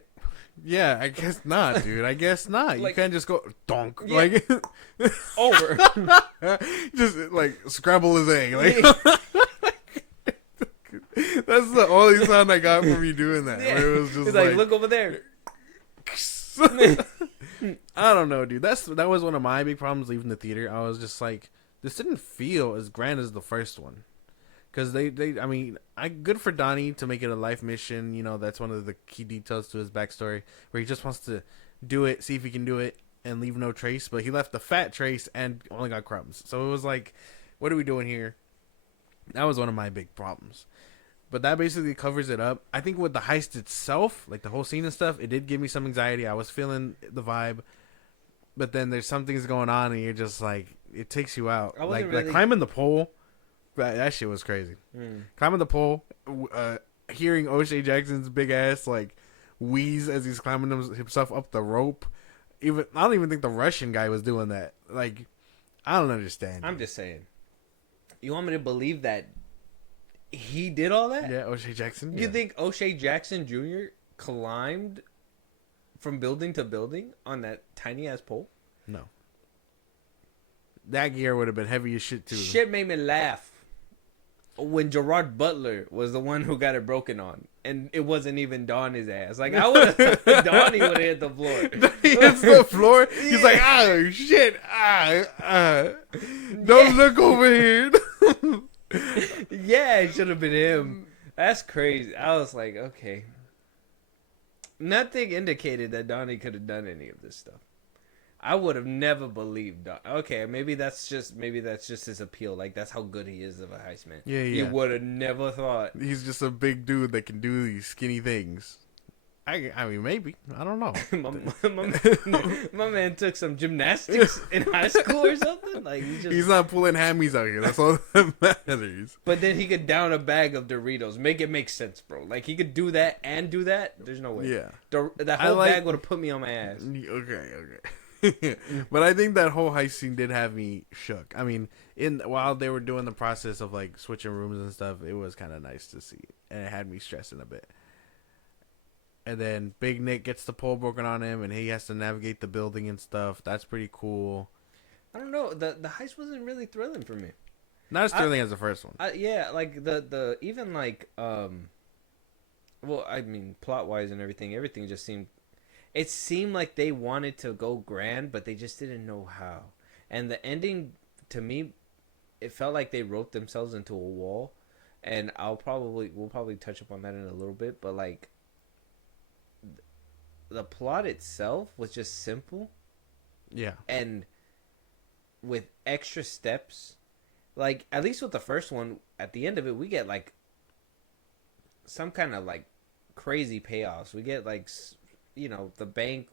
yeah, I guess not, dude. I guess not. Like, you can't just go donk like over. Just like scramble his egg. Like that's the only sound I got from you doing that. Yeah. Where it was just it's like, look over there. I don't know, dude. That was one of my big problems leaving the theater. I was just like, this didn't feel as grand as the first one. Because I mean, good for Donnie to make it a life mission. You know, that's one of the key details to his backstory, where he just wants to do it, see if he can do it, and leave no trace. But he left a fat trace and only got crumbs. So it was like, what are we doing here? That was one of my big problems. But that basically covers it up. I think with the heist itself, like the whole scene and stuff, it did give me some anxiety. I was feeling the vibe. But then there's some things going on and you're just like, it takes you out. Like climbing the pole. That shit was crazy. Climbing the pole, hearing O'Shea Jackson's big ass like wheeze as he's climbing himself up the rope. I don't even think the Russian guy was doing that. Like, I don't understand. I'm just saying. You want me to believe that he did all that? Yeah, O'Shea Jackson. You think O'Shea Jackson Jr. climbed from building to building on that tiny ass pole? No. That gear would have been heavy as shit too. Shit made me laugh when Gerard Butler was the one who got it broken on, and it wasn't even Donnie's ass. Like, I would have Donnie would have hit the floor. He hits the floor. He's like, oh shit, don't look over here. Yeah, it should have been him. That's crazy. I was like, okay. Nothing indicated that Donnie could have done any of this stuff. I would have never believed. Okay, maybe that's just his appeal. Like, that's how good he is of a heist man. Yeah. You would have never thought. He's just a big dude that can do these skinny things. I mean, maybe. I don't know. my man took some gymnastics in high school or something. Like, he's not pulling hammies out here. That's all that matters. But then he could down a bag of Doritos. Make it make sense, bro. Like, he could do that and do that. There's no way. Yeah. That whole bag would have put me on my ass. Okay. But I think that whole heist scene did have me shook. I mean, while they were doing the process of like switching rooms and stuff, it was kind of nice to see, and it had me stressing a bit. And then Big Nick gets the pole broken on him, and he has to navigate the building and stuff. That's pretty cool. I don't know. The heist wasn't really thrilling for me. Not as thrilling as the first one. Yeah, like the even like well, I mean, plot wise and everything just seemed. It seemed like they wanted to go grand, but they just didn't know how. And the ending, to me, it felt like they wrote themselves into a wall. and we'll probably touch upon that in a little bit, but like the plot itself was just simple. Yeah. And with extra steps, like at least with the first one, at the end of it, we get like some kind of like crazy payoffs. We get like, you know, the bank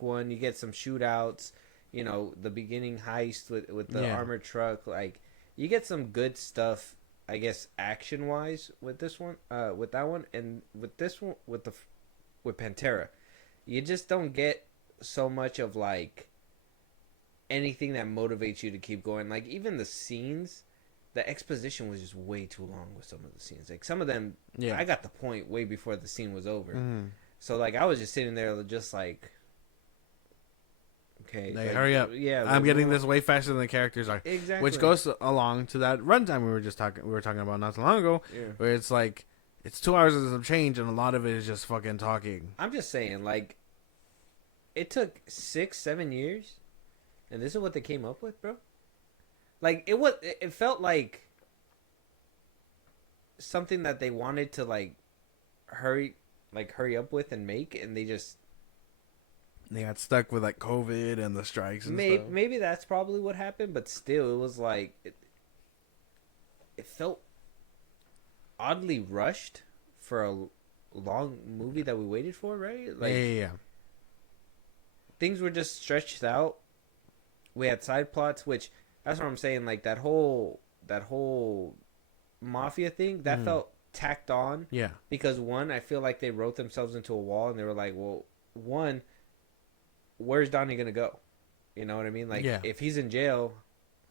one. You get some shootouts. You know, the beginning heist with the armored truck. Like you get some good stuff, I guess, action wise with this one, with that one, and with this one with Pantera. You just don't get so much of like anything that motivates you to keep going. Like even the scenes, the exposition was just way too long with some of the scenes. Like some of them, I got the point way before the scene was over. So like I was just sitting there just like, okay, like, hurry up. Yeah, I'm getting this way faster than the characters are. Exactly. Which goes along to that runtime we were talking about not so long ago, where it's like it's 2 hours of some change and a lot of it is just fucking talking. I'm just saying, like, it took 6-7 years, and this is what they came up with, bro. Like it felt like something that they wanted to like hurry up with and make, and they got stuck with like COVID and the strikes and stuff. Maybe that's probably what happened, but still, it was like it felt oddly rushed for a long movie that we waited for, right? Like, yeah. Things were just stretched out. We had side plots, which that's what I'm saying. Like that whole mafia thing that felt tacked on. Yeah. Because one, I feel like they wrote themselves into a wall, and they were like, well, one, where's Donnie gonna go? You know what I mean? Like, if he's in jail,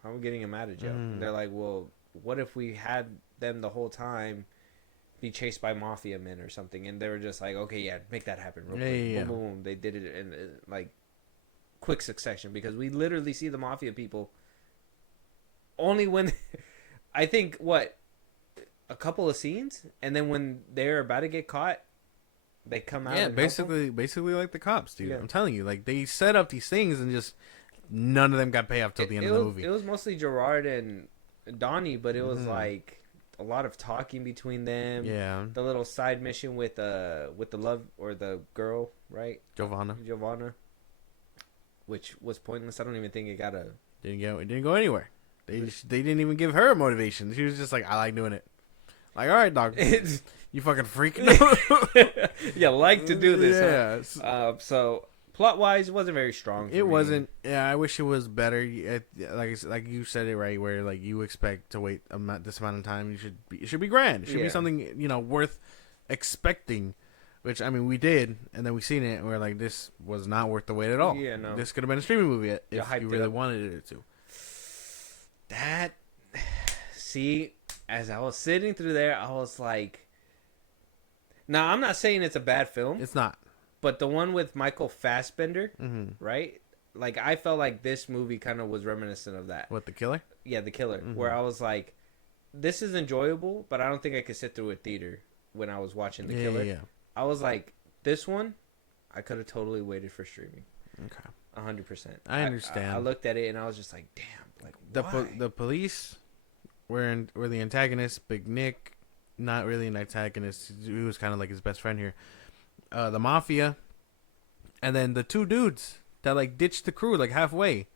how are we getting him out of jail? And they're like, well, what if we had them the whole time be chased by mafia men or something? And they were just like, okay, yeah, make that happen real quick. Yeah. Boom, boom, boom. They did it in like quick succession, because we literally see the mafia people only when I think a couple of scenes, and then when they're about to get caught, they come out. Yeah, basically like the cops, dude. I'm telling you, like they set up these things and just none of them got payoff till the end of the movie. It was mostly Gerard and Donnie, but it was like a lot of talking between them. Yeah, the little side mission with the love or the girl, right? Giovanna, which was pointless. I don't even think it got it didn't go anywhere. They didn't even give her a motivation. She was just like, I like doing it. Like, all right, dog. You fucking freak. You like to do this. Yeah. Huh? So plot wise, it wasn't very strong. It wasn't. Yeah, I wish it was better. Like you said it right, where like you expect to wait this amount of time. It should be grand. It should be something worth expecting. Which I mean, we did, and then we seen it, and we're like, this was not worth the wait at all. Yeah, no. This could have been a streaming movie if you really wanted it to. See, as I was sitting through there, I was like, now I'm not saying it's a bad film. It's not. But the one with Michael Fassbender, right? Like, I felt like this movie kind of was reminiscent of that. What, The Killer? Yeah, The Killer. Where I was like, this is enjoyable, but I don't think I could sit through a theater when I was watching The Killer. Yeah. I was like, this one, I could have totally waited for streaming. Okay. 100%. I understand. I looked at it and I was just like, damn. Like, the police were the antagonists. Big Nick, not really an antagonist. He was kind of like his best friend here. The mafia, and then the two dudes that like ditched the crew like halfway.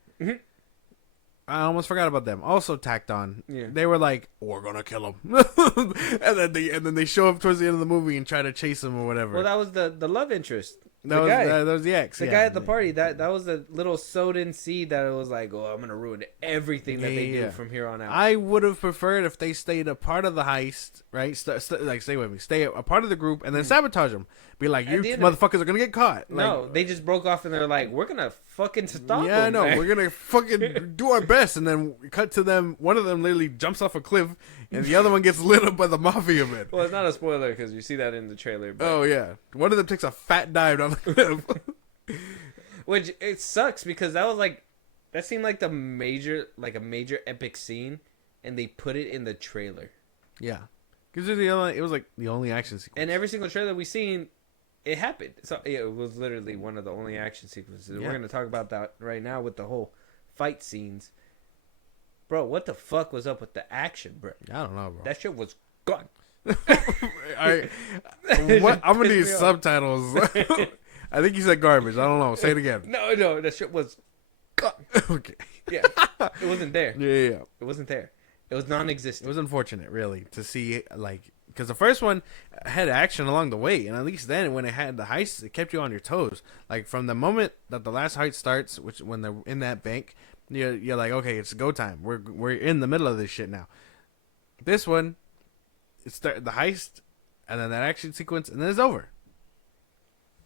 I almost forgot about them. Also tacked on. Yeah. They were like, "We're gonna kill him," and then they show up towards the end of the movie and try to chase him or whatever. That was the love interest. That was the ex. The guy at the party. That was the little sowed-in seed that it was like, oh, I'm gonna ruin everything that they do from here on out. I would have preferred if they stayed a part of the heist, right? Like, stay with me. Stay a part of the group and then sabotage them. Be like, you motherfuckers are gonna get caught. No, they just broke off and they're like, we're gonna fucking stop them. Yeah, no, we're gonna fucking do our best. And then cut to them. One of them literally jumps off a cliff, and the other one gets lit up by the mafia man. Well, it's not a spoiler because you see that in the trailer. But... Oh yeah, one of them takes a fat dive down the cliff. Which it sucks because that seemed like a major epic scene, and they put it in the trailer. Yeah, because it was like the only action sequence. And every single trailer we seen, it happened. So it was literally one of the only action sequences. Yeah. We're gonna talk about that right now with the whole fight scenes. Bro, what the fuck was up with the action, bro? I don't know, bro. That shit was Gone. I'm gonna need subtitles. I think you said garbage. I don't know. Say it again. No, that shit was gone. Okay. Yeah, it wasn't there. Yeah. It wasn't there. It was It non-existent. was unfortunate, really, to see because the first one had action along the way, and at least then when it had the heist, it kept you on your toes. Like from the moment that the last heist starts, which when they're in that bank, you're like, okay, it's go time. We're in the middle of this shit now. This one, it's the heist, and then that action sequence, and then it's over.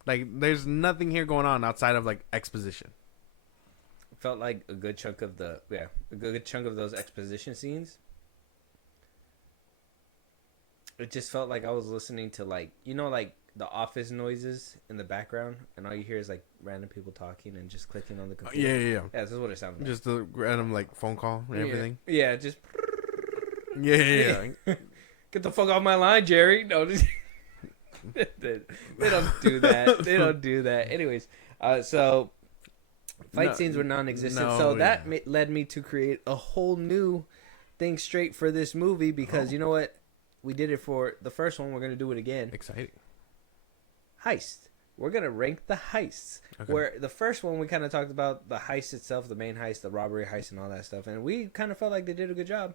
Like there's nothing here going on outside of like exposition. Felt like a good chunk of those exposition scenes. It just felt like I was listening to like the office noises in the background, and all you hear is like random people talking and just clicking on the computer. Yeah. Yeah, this is what it sounded like. Just the random like phone call and everything. Yeah, just Yeah. get the fuck off my line, Jerry. No, they don't do that. They don't do that. Anyways, so fight scenes were non-existent. That led me to create a whole new thing straight for this movie because you know what? We did it for the first one. We're going to do it again. Exciting. Heist. We're going to rank the heists. Okay. Where the first one, we kind of talked about the heist itself, the main heist, the robbery heist, and all that stuff. And we kind of felt like they did a good job.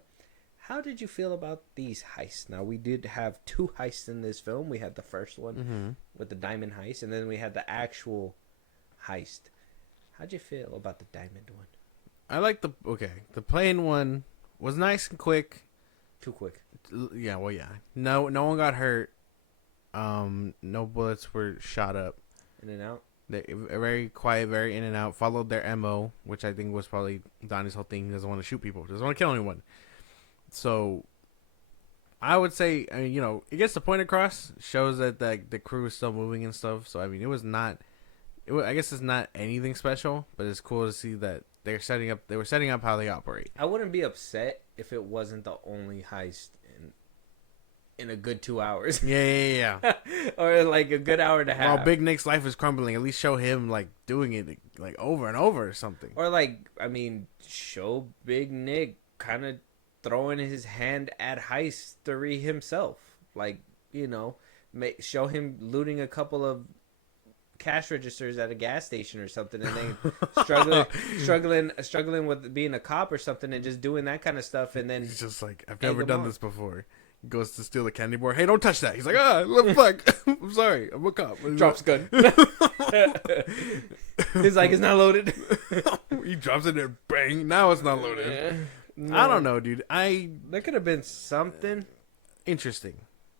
How did you feel about these heists? Now, we did have 2 heists in this film. We had the first one with the diamond heist, and then we had the actual heist. How'd you feel about the diamond one? I like the plane one was nice and quick. Too quick. Yeah, well, yeah. No one got hurt. No bullets were shot up. In and out. They very quiet, very in and out. Followed their MO, which I think was probably Donnie's whole thing. He doesn't want to shoot people. Doesn't want to kill anyone. So, I would say, I mean, it gets the point across. Shows that the crew is still moving and stuff. So, I mean, I guess it's not anything special, but it's cool to see that they were setting up how they operate. I wouldn't be upset if it wasn't the only heist in a good 2 hours. Yeah. Or like a good hour and a half. While Big Nick's life is crumbling, at least show him like doing it like over and over or something. Or like, I mean, show Big Nick kind of throwing his hand at heistery himself. Like, show him looting a couple of cash registers at a gas station or something, and then struggling with being a cop or something, and just doing that kind of stuff, and then he's just like, I've never done this before. He goes to steal a candy bar. Hey, don't touch that. He's like, what the fuck? I'm sorry, I'm a cop. Drops gun. He's like, it's not loaded. He drops it there, bang. Now it's not loaded. Yeah. No. I don't know, dude. There could have been something interesting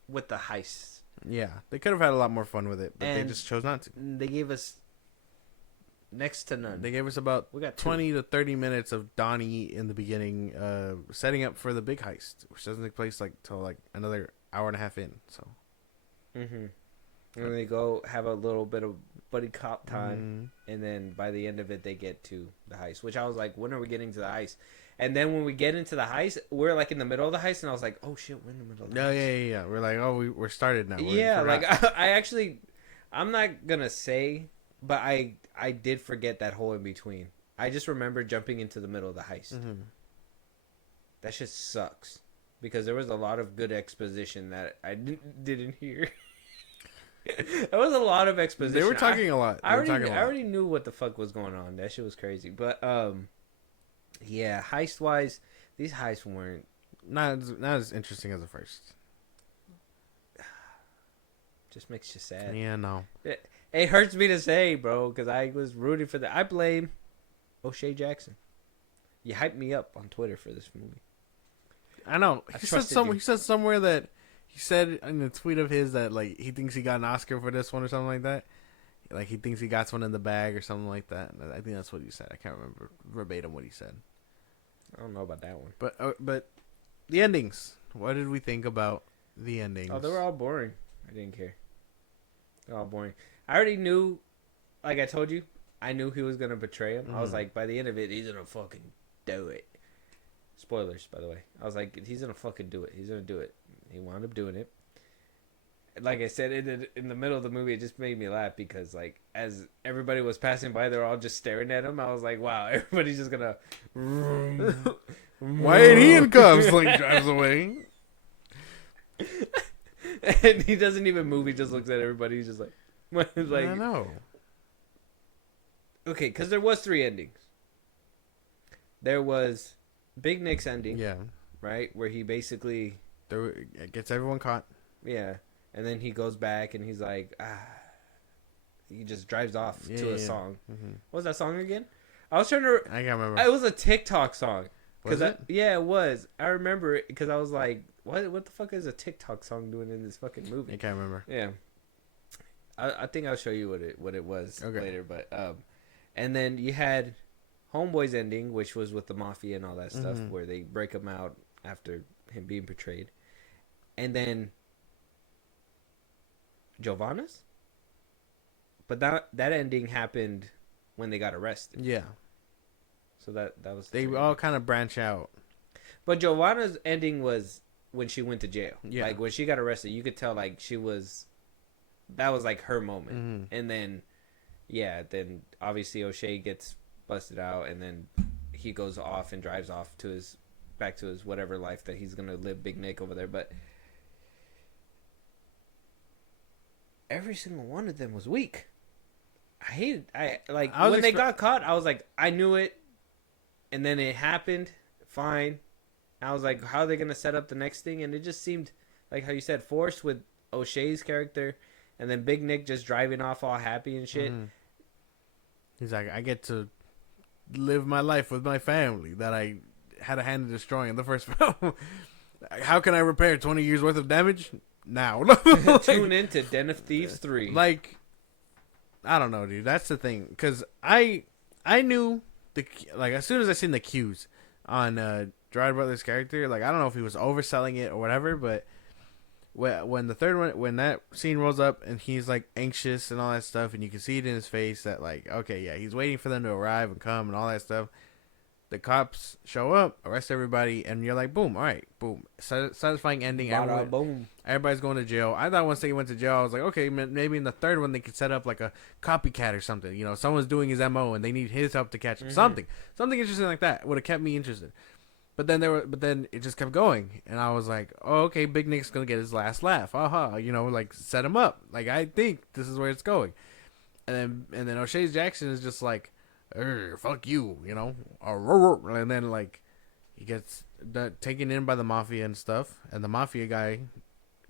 with the heists. Yeah, they could have had a lot more fun with it, but they just chose not to. They gave us next to none. They gave us about 20 to 30 minutes of Donnie in the beginning, setting up for the big heist, which doesn't take place till another hour and a half in. So, and they go have a little bit of buddy cop time, and then by the end of it, they get to the heist. Which I was like, when are we getting to the heist? And then when we get into the heist, we're like in the middle of the heist, and I was like, "Oh shit, we're in the middle of the heist." Yeah. We're like, we're started now. I'm not gonna say, but I did forget that whole in between. I just remember jumping into the middle of the heist. That shit sucks because there was a lot of good exposition that I didn't hear. There was a lot of exposition. They were talking a lot. I already knew what the fuck was going on. That shit was crazy, but yeah, heist wise, these heists weren't not as interesting as the first. Just makes you sad. Yeah, no. It hurts me to say, bro, because I was rooting for that. I blame O'Shea Jackson. You hyped me up on Twitter for this movie. I know. He said somewhere that he said in a tweet of his that like he thinks he got an Oscar for this one or something like that. Like he thinks he got one in the bag or something like that. I think that's what he said. I can't remember verbatim what he said. I don't know about that one. But the endings. What did we think about the endings? Oh, they were all boring. I didn't care. They're all boring. I already knew, like I told you, I knew he was gonna betray him. I was like, by the end of it, he's gonna fucking do it. Spoilers, by the way. I was like, he's gonna fucking do it. He's gonna do it. He wound up doing it. Like I said, in the middle of the movie, it just made me laugh because, like, as everybody was passing by, they're all just staring at him. I was like, wow, everybody's just gonna. Why ain't he in cuffs? Like drives away. And he doesn't even move. He just looks at everybody. He's just like, I don't know. Okay, because there was 3 endings. There was Big Nick's ending, Yeah. right, where he basically, Gets everyone caught. yeah, and then he goes back and he's like, he just drives off to a song. Mm-hmm. What was that song again? I was trying to. I can't remember. It was a TikTok song. Was it? Yeah, it was. I remember it because I was like, what the fuck is a TikTok song doing in this fucking movie? I can't remember. Yeah. I think I'll show you what it was later, but and then you had Homeboy's ending, which was with the mafia and all that stuff, where they break him out after him being betrayed, and then Giovanna's. But that ending happened when they got arrested. Yeah. So that was They all kind of branch out. But Giovanna's ending was when she went to jail. Yeah. Like when she got arrested, you could tell like that was like her moment. And then then obviously O'Shea gets busted out, and then he goes off and drives off to back to his whatever life that he's gonna live, Big Nick over there. But every single one of them was weak. When they got caught, I was like, I knew it, and then it happened. Fine. I was like, how are they gonna set up the next thing? And it just seemed like how you said, forced with O'Shea's character, and then Big Nick just driving off all happy and shit. He's like, I get to live my life with my family that I had a hand in destroying in the first film. How can I repair 20 years worth of damage? Now. Tune in to Den of Thieves 3. Like, I don't know, dude. That's the thing. Because I knew, as soon as I seen the cues on Gerard Butler's character, like, I don't know if he was overselling it or whatever, but when the third one, when that scene rolls up and he's, like, anxious and all that stuff, and you can see it in his face that, like, okay, yeah, he's waiting for them to arrive and come and all that stuff. The cops show up, arrest everybody, and you're like, boom, all right, boom. Satisfying ending. Boom. Everybody's going to jail. I thought once they went to jail, I was like, okay, maybe in the third one they could set up like a copycat or something. You know, someone's doing his MO and they need his help to catch him. Something interesting like that would have kept me interested. But then it just kept going, and I was like, oh, okay, Big Nick's gonna get his last laugh. Aha, you know, like set him up. Like I think this is where it's going. And then O'Shea Jackson is just like, fuck you, you know, and then like he gets taken in by the mafia and stuff, and the mafia guy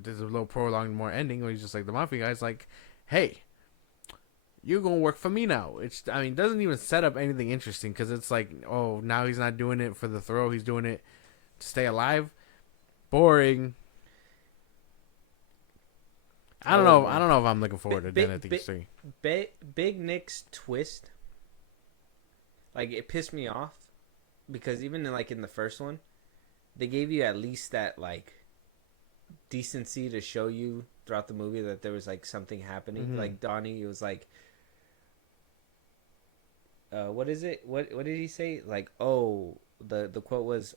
does a little prolonged more ending where he's just like, the mafia guy's like, hey, you're gonna work for me now. It doesn't even set up anything interesting, because it's like, oh, now he's not doing it for the throw, he's doing it to stay alive. Boring. I don't know if I'm looking forward to Den of Thieves 3. Big Nick's twist, like, it pissed me off, because even in the first one, they gave you at least that, like, decency to show you throughout the movie that there was, like, something happening. Like Donnie, it was like, what is it? What did he say? Like, oh, the quote was,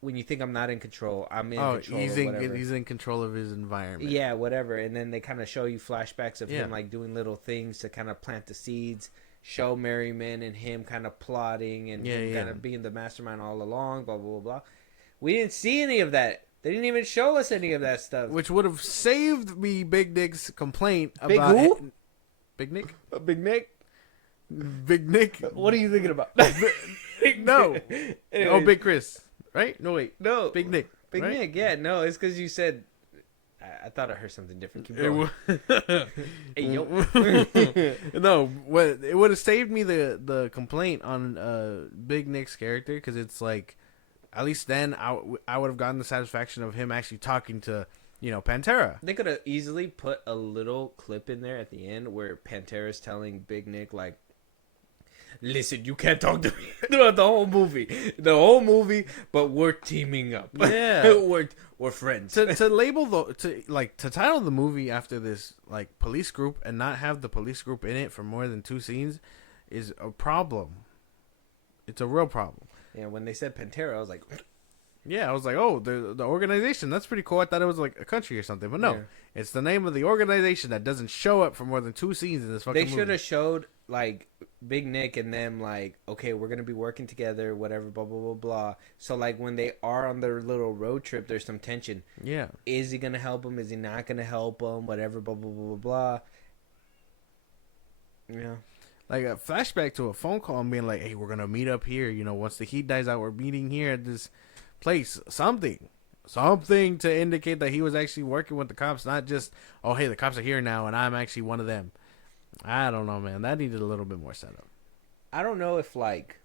when you think I'm not in control, I'm in control. He's in control of his environment. Yeah, whatever. And then they kind of show you flashbacks of him, like, doing little things to kind of plant the seeds, show Merriman and him kind of plotting and kind of being the mastermind all along, blah, blah, blah, blah. We didn't see any of that. They didn't even show us any of that stuff. Which would have saved me Big Nick's complaint Big about... who? Big Nick? Big Nick? Big Nick? What are you thinking about? No. Anyways. Oh, Big Chris. Right? No, wait. No. Big Nick. Big right? Nick, yeah. No, it's because you said... I thought I heard something different. Keep going. Hey, yo. No, it would have saved me the complaint on Big Nick's character, because it's like, at least then I would have gotten the satisfaction of him actually talking to, Pantera. They could have easily put a little clip in there at the end where Pantera's telling Big Nick, like, listen, you can't talk to me throughout the whole movie, but we're teaming up. Yeah. we're friends. To label to title the movie after this, like, police group and not have the police group in it for more than 2 scenes is a problem. It's a real problem. Yeah, when they said Pantera, I was like, Yeah, I was like, oh, the organization. That's pretty cool. I thought it was like a country or something, but no, it's the name of the organization that doesn't show up for more than 2 scenes in this fucking They movie. should have showed like Big Nick and them like, okay, we're gonna be working together, whatever, blah blah blah blah. So like when they are on their little road trip, there's some tension. Yeah. Is he gonna help him? Is he not gonna help him? Whatever, blah blah blah blah blah. Yeah. Like a flashback to a phone call and being like, hey, we're gonna meet up here. You know, once the heat dies out, we're meeting here at this place. Something to indicate that he was actually working with the cops, not just, oh, hey, the cops are here now and I'm actually one of them. I don't know, man. That needed a little bit more setup. I don't know if like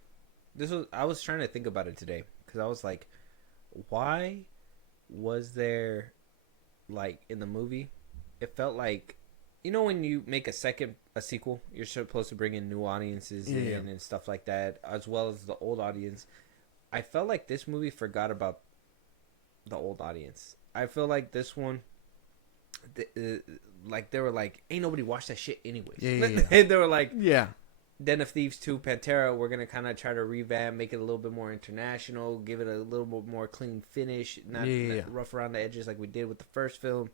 I was trying to think about it today because I was like, why was there like in the movie? It felt like, you know, when you make a sequel, you're supposed to bring in new audiences in and stuff like that, as well as the old audience. I felt like this movie forgot about the old audience. I feel like this one, like they were like, ain't nobody watched that shit anyways. Yeah. They were like, Yeah. Den of Thieves 2, Pantera, we're going to kind of try to revamp, make it a little bit more international, give it a little bit more clean finish, not rough around the edges like we did with the first film.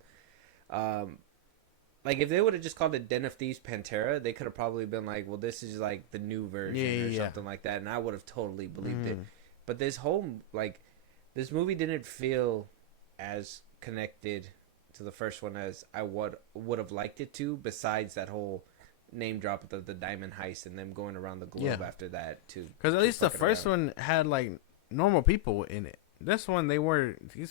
Like, if they would have just called it Den of Thieves Pantera, they could have probably been like, well, this is like the new version or something like that, and I would have totally believed it. But this whole, like, this movie didn't feel as connected to the first one as I would have liked it to, besides that whole name drop of the diamond heist and them going around the globe after that too. Because at least the first one had like normal people in it. This one, these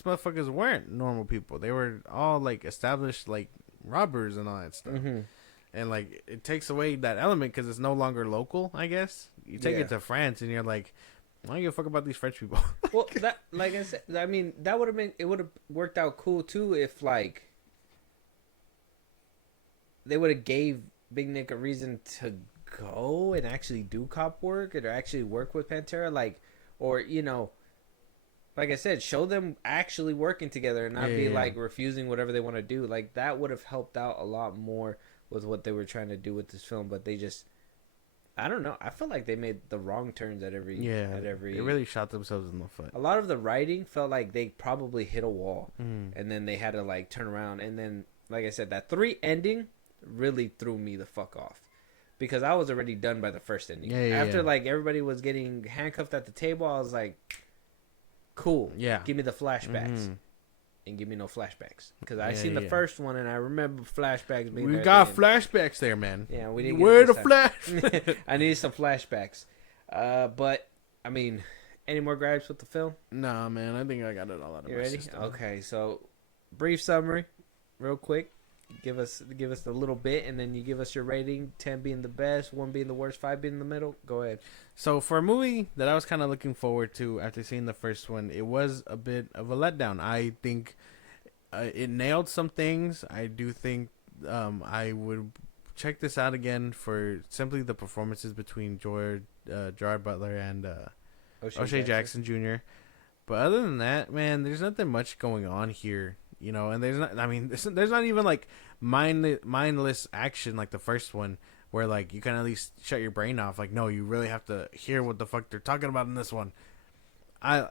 motherfuckers weren't normal people. They were all like established like robbers and all that stuff. And like it takes away that element because it's no longer local. I guess you take it to France and you're like, I don't give a fuck about these French people. Well, that, like I said, I mean, that would have been, it would have worked out cool too if like they would have gave Big Nick a reason to go and actually do cop work or actually work with Pantera, like, or, you know, like I said, show them actually working together and not be like refusing whatever they want to do. Like that would have helped out a lot more with what they were trying to do with this film, but they just, I don't know. I feel like they made the wrong turns at every. They really shot themselves in the foot. A lot of the writing felt like they probably hit a wall, and then they had to like turn around. And then, like I said, that 3 ending really threw me the fuck off because I was already done by the first ending. After like everybody was getting handcuffed at the table, I was like, cool. Yeah, give me the flashbacks. And give me no flashbacks because I seen the first one and I remember flashbacks being. We got flashbacks there, man. Yeah, we didn't. Where the flash? I need some flashbacks. But I mean, any more gripes with the film? Nah, man. I think I got it all out of my system. Okay, so brief summary, real quick. Give us a little bit, and then you give us your rating. 10 being the best, 1 being the worst, 5 being in the middle. Go ahead. So for a movie that I was kind of looking forward to after seeing the first one, it was a bit of a letdown. I think it nailed some things. I do think I would check this out again for simply the performances between Gerard Butler and O'Shea Jackson Jr. But other than that, man, there's nothing much going on here. You know, and there's not even like mindless action like the first one where like you can at least shut your brain off. Like, no, you really have to hear what the fuck they're talking about in this one. I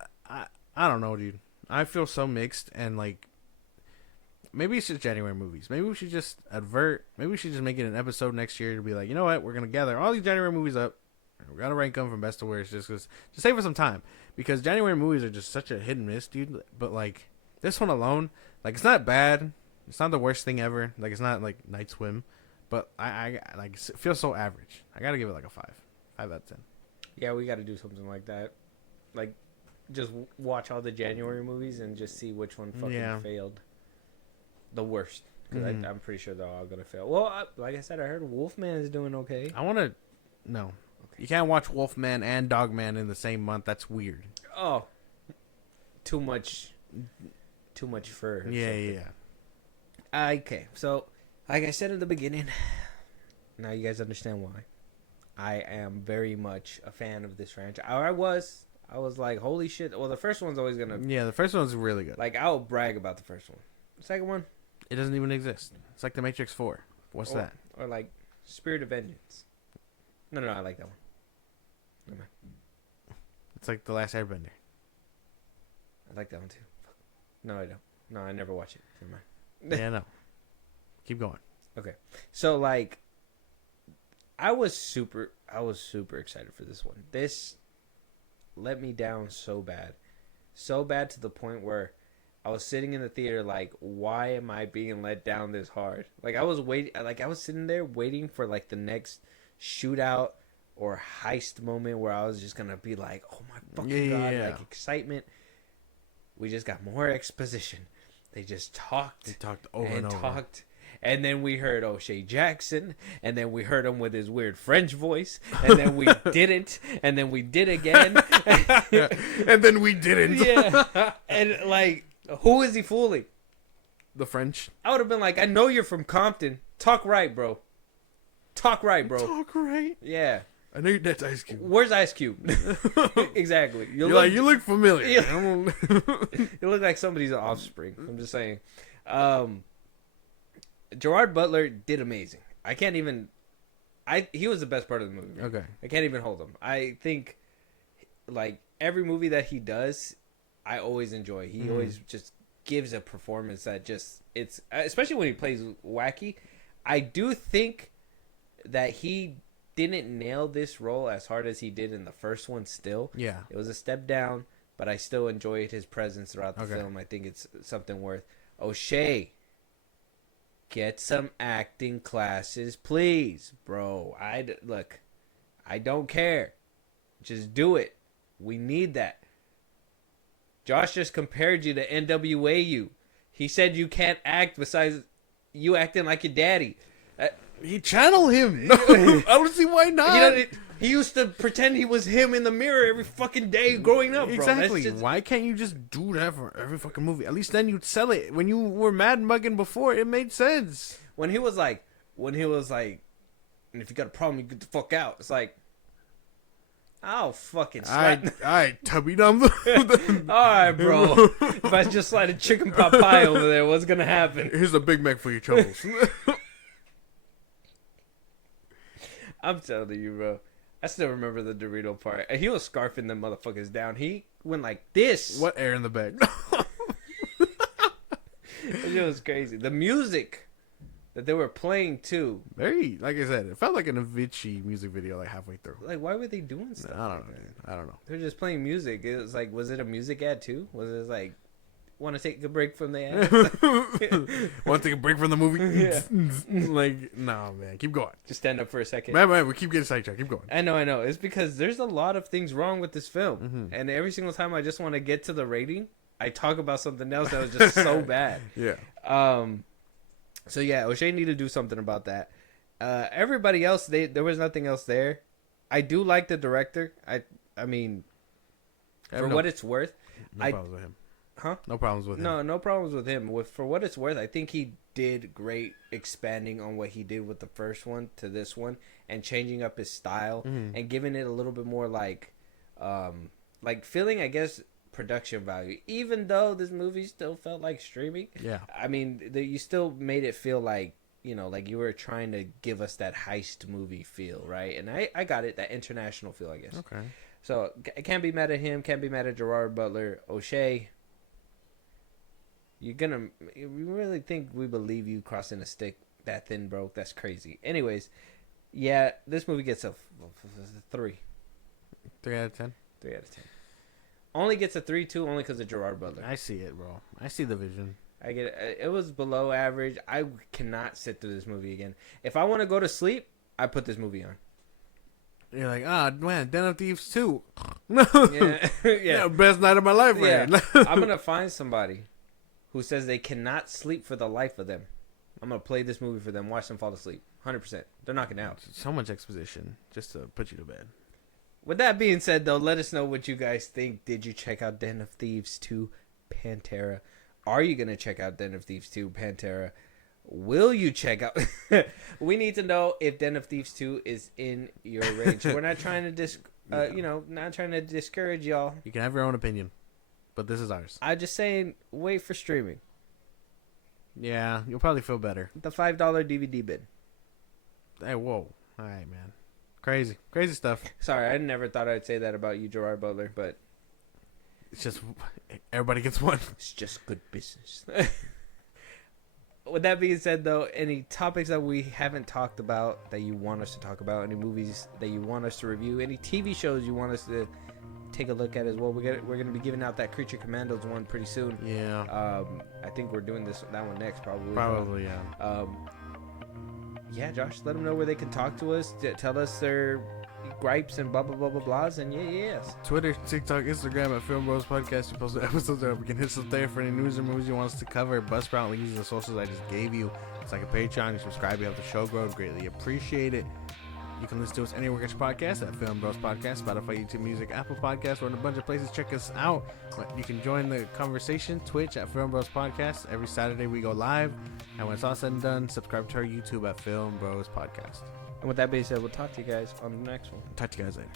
don't know, dude. I feel so mixed, and like maybe it's just January movies. Maybe we should just maybe we should just make it an episode next year to be like, you know what, we're gonna gather all these January movies up. We're gonna rank them from best to worst, just save us some time, because January movies are just such a hit and miss, dude. But like this one alone, like it's not bad. It's not the worst thing ever. Like it's not like Night Swim, but I like it feels so average. I gotta give it like a 5 out of 10. Yeah, we gotta do something like that. Like just watch all the January movies and just see which one fucking failed the worst. Because I'm pretty sure they're all gonna fail. Well, like I said, I heard Wolfman is doing okay. No. Okay. You can't watch Wolfman and Dogman in the same month. That's weird. Oh, too much fur. Yeah. Okay, so like I said in the beginning, now you guys understand why. I am very much a fan of this franchise. I was like, holy shit. Well, the first one's always gonna. Yeah, the first one's really good. Like, I'll brag about the first one. The second one, it doesn't even exist. It's like The Matrix 4. What's that? Or like Spirit of Vengeance. No, I like that one. It's like The Last Airbender. I like that one too. Fuck. No, I don't. No, I never watch it. Never mind. Yeah, no. Keep going. Okay. So like I was super excited for this one. This let me down so bad. So bad to the point where I was sitting in the theater like, why am I being let down this hard? Like I was sitting there waiting for like the next shootout or heist moment where I was just gonna be like, oh my fucking god, like excitement. We just got more exposition. They just talked. They talked over and over. Talked. And then we heard O'Shea Jackson, and then we heard him with his weird French voice, and then we didn't, and then we did again, and then we didn't. Yeah, and like, who is he fooling? The French. I would have been like, I know you're from Compton. Talk right, bro. Talk right, bro. Talk right. Yeah. I know that's Ice Cube. Where's Ice Cube? Exactly. You look familiar. You look like somebody's offspring. I'm just saying. Gerard Butler did amazing. He was the best part of the movie. Man. Okay. I can't even hold him. I think, like, every movie that he does, I always enjoy. He always just gives a performance that it's especially when he plays wacky. I do think that he didn't nail this role as hard as he did in the first one still. Yeah. It was a step down, but I still enjoyed his presence throughout the film. I think it's something worth. O'Shea, get some acting classes, please, bro. Look, I don't care. Just do it. We need that. Josh just compared you to NWA. He said you can't act besides you acting like your daddy. He channeled him. No, I don't see why not. He used to pretend he was him in the mirror every fucking day growing up, bro. Exactly. Why can't you just do that for every fucking movie? At least then you'd sell it. When you were mad mugging before, it made sense. When he was like, and if you got a problem, you get the fuck out. It's like, oh, fucking slap. All right, tubby number. All right, bro. If I just slide a chicken pot pie over there, what's gonna happen? Here's a Big Mac for your troubles. I'm telling you, bro. I still remember the Dorito part. He was scarfing them motherfuckers down. He went like this. What air in the bag? It was crazy. The music that they were playing too. Very, like I said, it felt like an Avicii music video like halfway through. Like, why were they doing stuff? I don't know, dude. I don't know. They're just playing music. It was like, was it a music ad too? Was it like, want to take a break from the ad? Want to take a break from the movie? Yeah. Like, no, man. Keep going. Just stand up for a second. Man, we keep getting sidetracked. Keep going. I know. It's because there's a lot of things wrong with this film. And every single time I just want to get to the rating, I talk about something else that was just so bad. Yeah. So yeah, O'Shea need to do something about that. Everybody else, there was nothing else there. I do like the director. I mean, for what it's worth, no problems with him. Huh? No problems with him. No problems with him. For what it's worth, I think he did great expanding on what he did with the first one to this one and changing up his style and giving it a little bit more like feeling, I guess, production value. Even though this movie still felt like streaming. Yeah. I mean, you still made it feel like, you know, like you were trying to give us that heist movie feel, right? And I got it, that international feel, I guess. Okay. So I can't be mad at him. Can't be mad at Gerard Butler. O'Shea, you really think we believe you crossing a stick that thin, bro? That's crazy. Anyways, yeah, this movie gets a 3. 3 out of 10? 3 out of 10. Only gets a 3-2 only because of Gerard Butler. I see it, bro. I see the vision. I get it. It was below average. I cannot sit through this movie again. If I want to go to sleep, I put this movie on. You're like, man, Den of Thieves 2. Yeah. Best night of my life, man. Yeah. I'm going to find somebody who says they cannot sleep for the life of them. I'm going to play this movie for them, watch them fall asleep. 100%. They're knocking out. So much exposition just to put you to bed. With that being said, though, let us know what you guys think. Did you check out Den of Thieves 2 Pantera? Are you going to check out Den of Thieves 2 Pantera? Will you check out? We need to know if Den of Thieves 2 is in your range. We're not trying to not trying to discourage y'all. You can have your own opinion, but this is ours. I'm just saying, wait for streaming. Yeah, you'll probably feel better. The $5 DVD bid. Hey, whoa. All right, man. Crazy stuff. Sorry, I never thought I'd say that about you, Gerard Butler, but It's just everybody gets one. It's just good business. With that being said, though, any topics that we haven't talked about that you want us to talk about, any movies that you want us to review, any TV shows you want us to take a look at as well. We're gonna be giving out that Creature Commandos one pretty soon. Yeah. I think we're doing that one next probably. Probably, yeah. Yeah, Josh, let them know where they can talk to us. Tell us their gripes and blah blah blah blah blahs, and yes. Twitter, TikTok, Instagram at FIlmBros Podcast. We post the episodes there. We can hit us up there for any news or movies you want us to cover. Buzzsprout links to the socials I just gave you. It's like a Patreon. You subscribe, you help the show grow. Greatly appreciate it. You can listen to us anywhere you get your podcast at FIlmBros Podcast, Spotify, YouTube Music, Apple Podcasts. We're in a bunch of places. Check us out. You can join the conversation. Twitch at FIlmBros Podcast. Every Saturday we go live. And when it's all said and done, subscribe to our YouTube at FIlmBros Podcast. And with that being said, we'll talk to you guys on the next one. Talk to you guys later.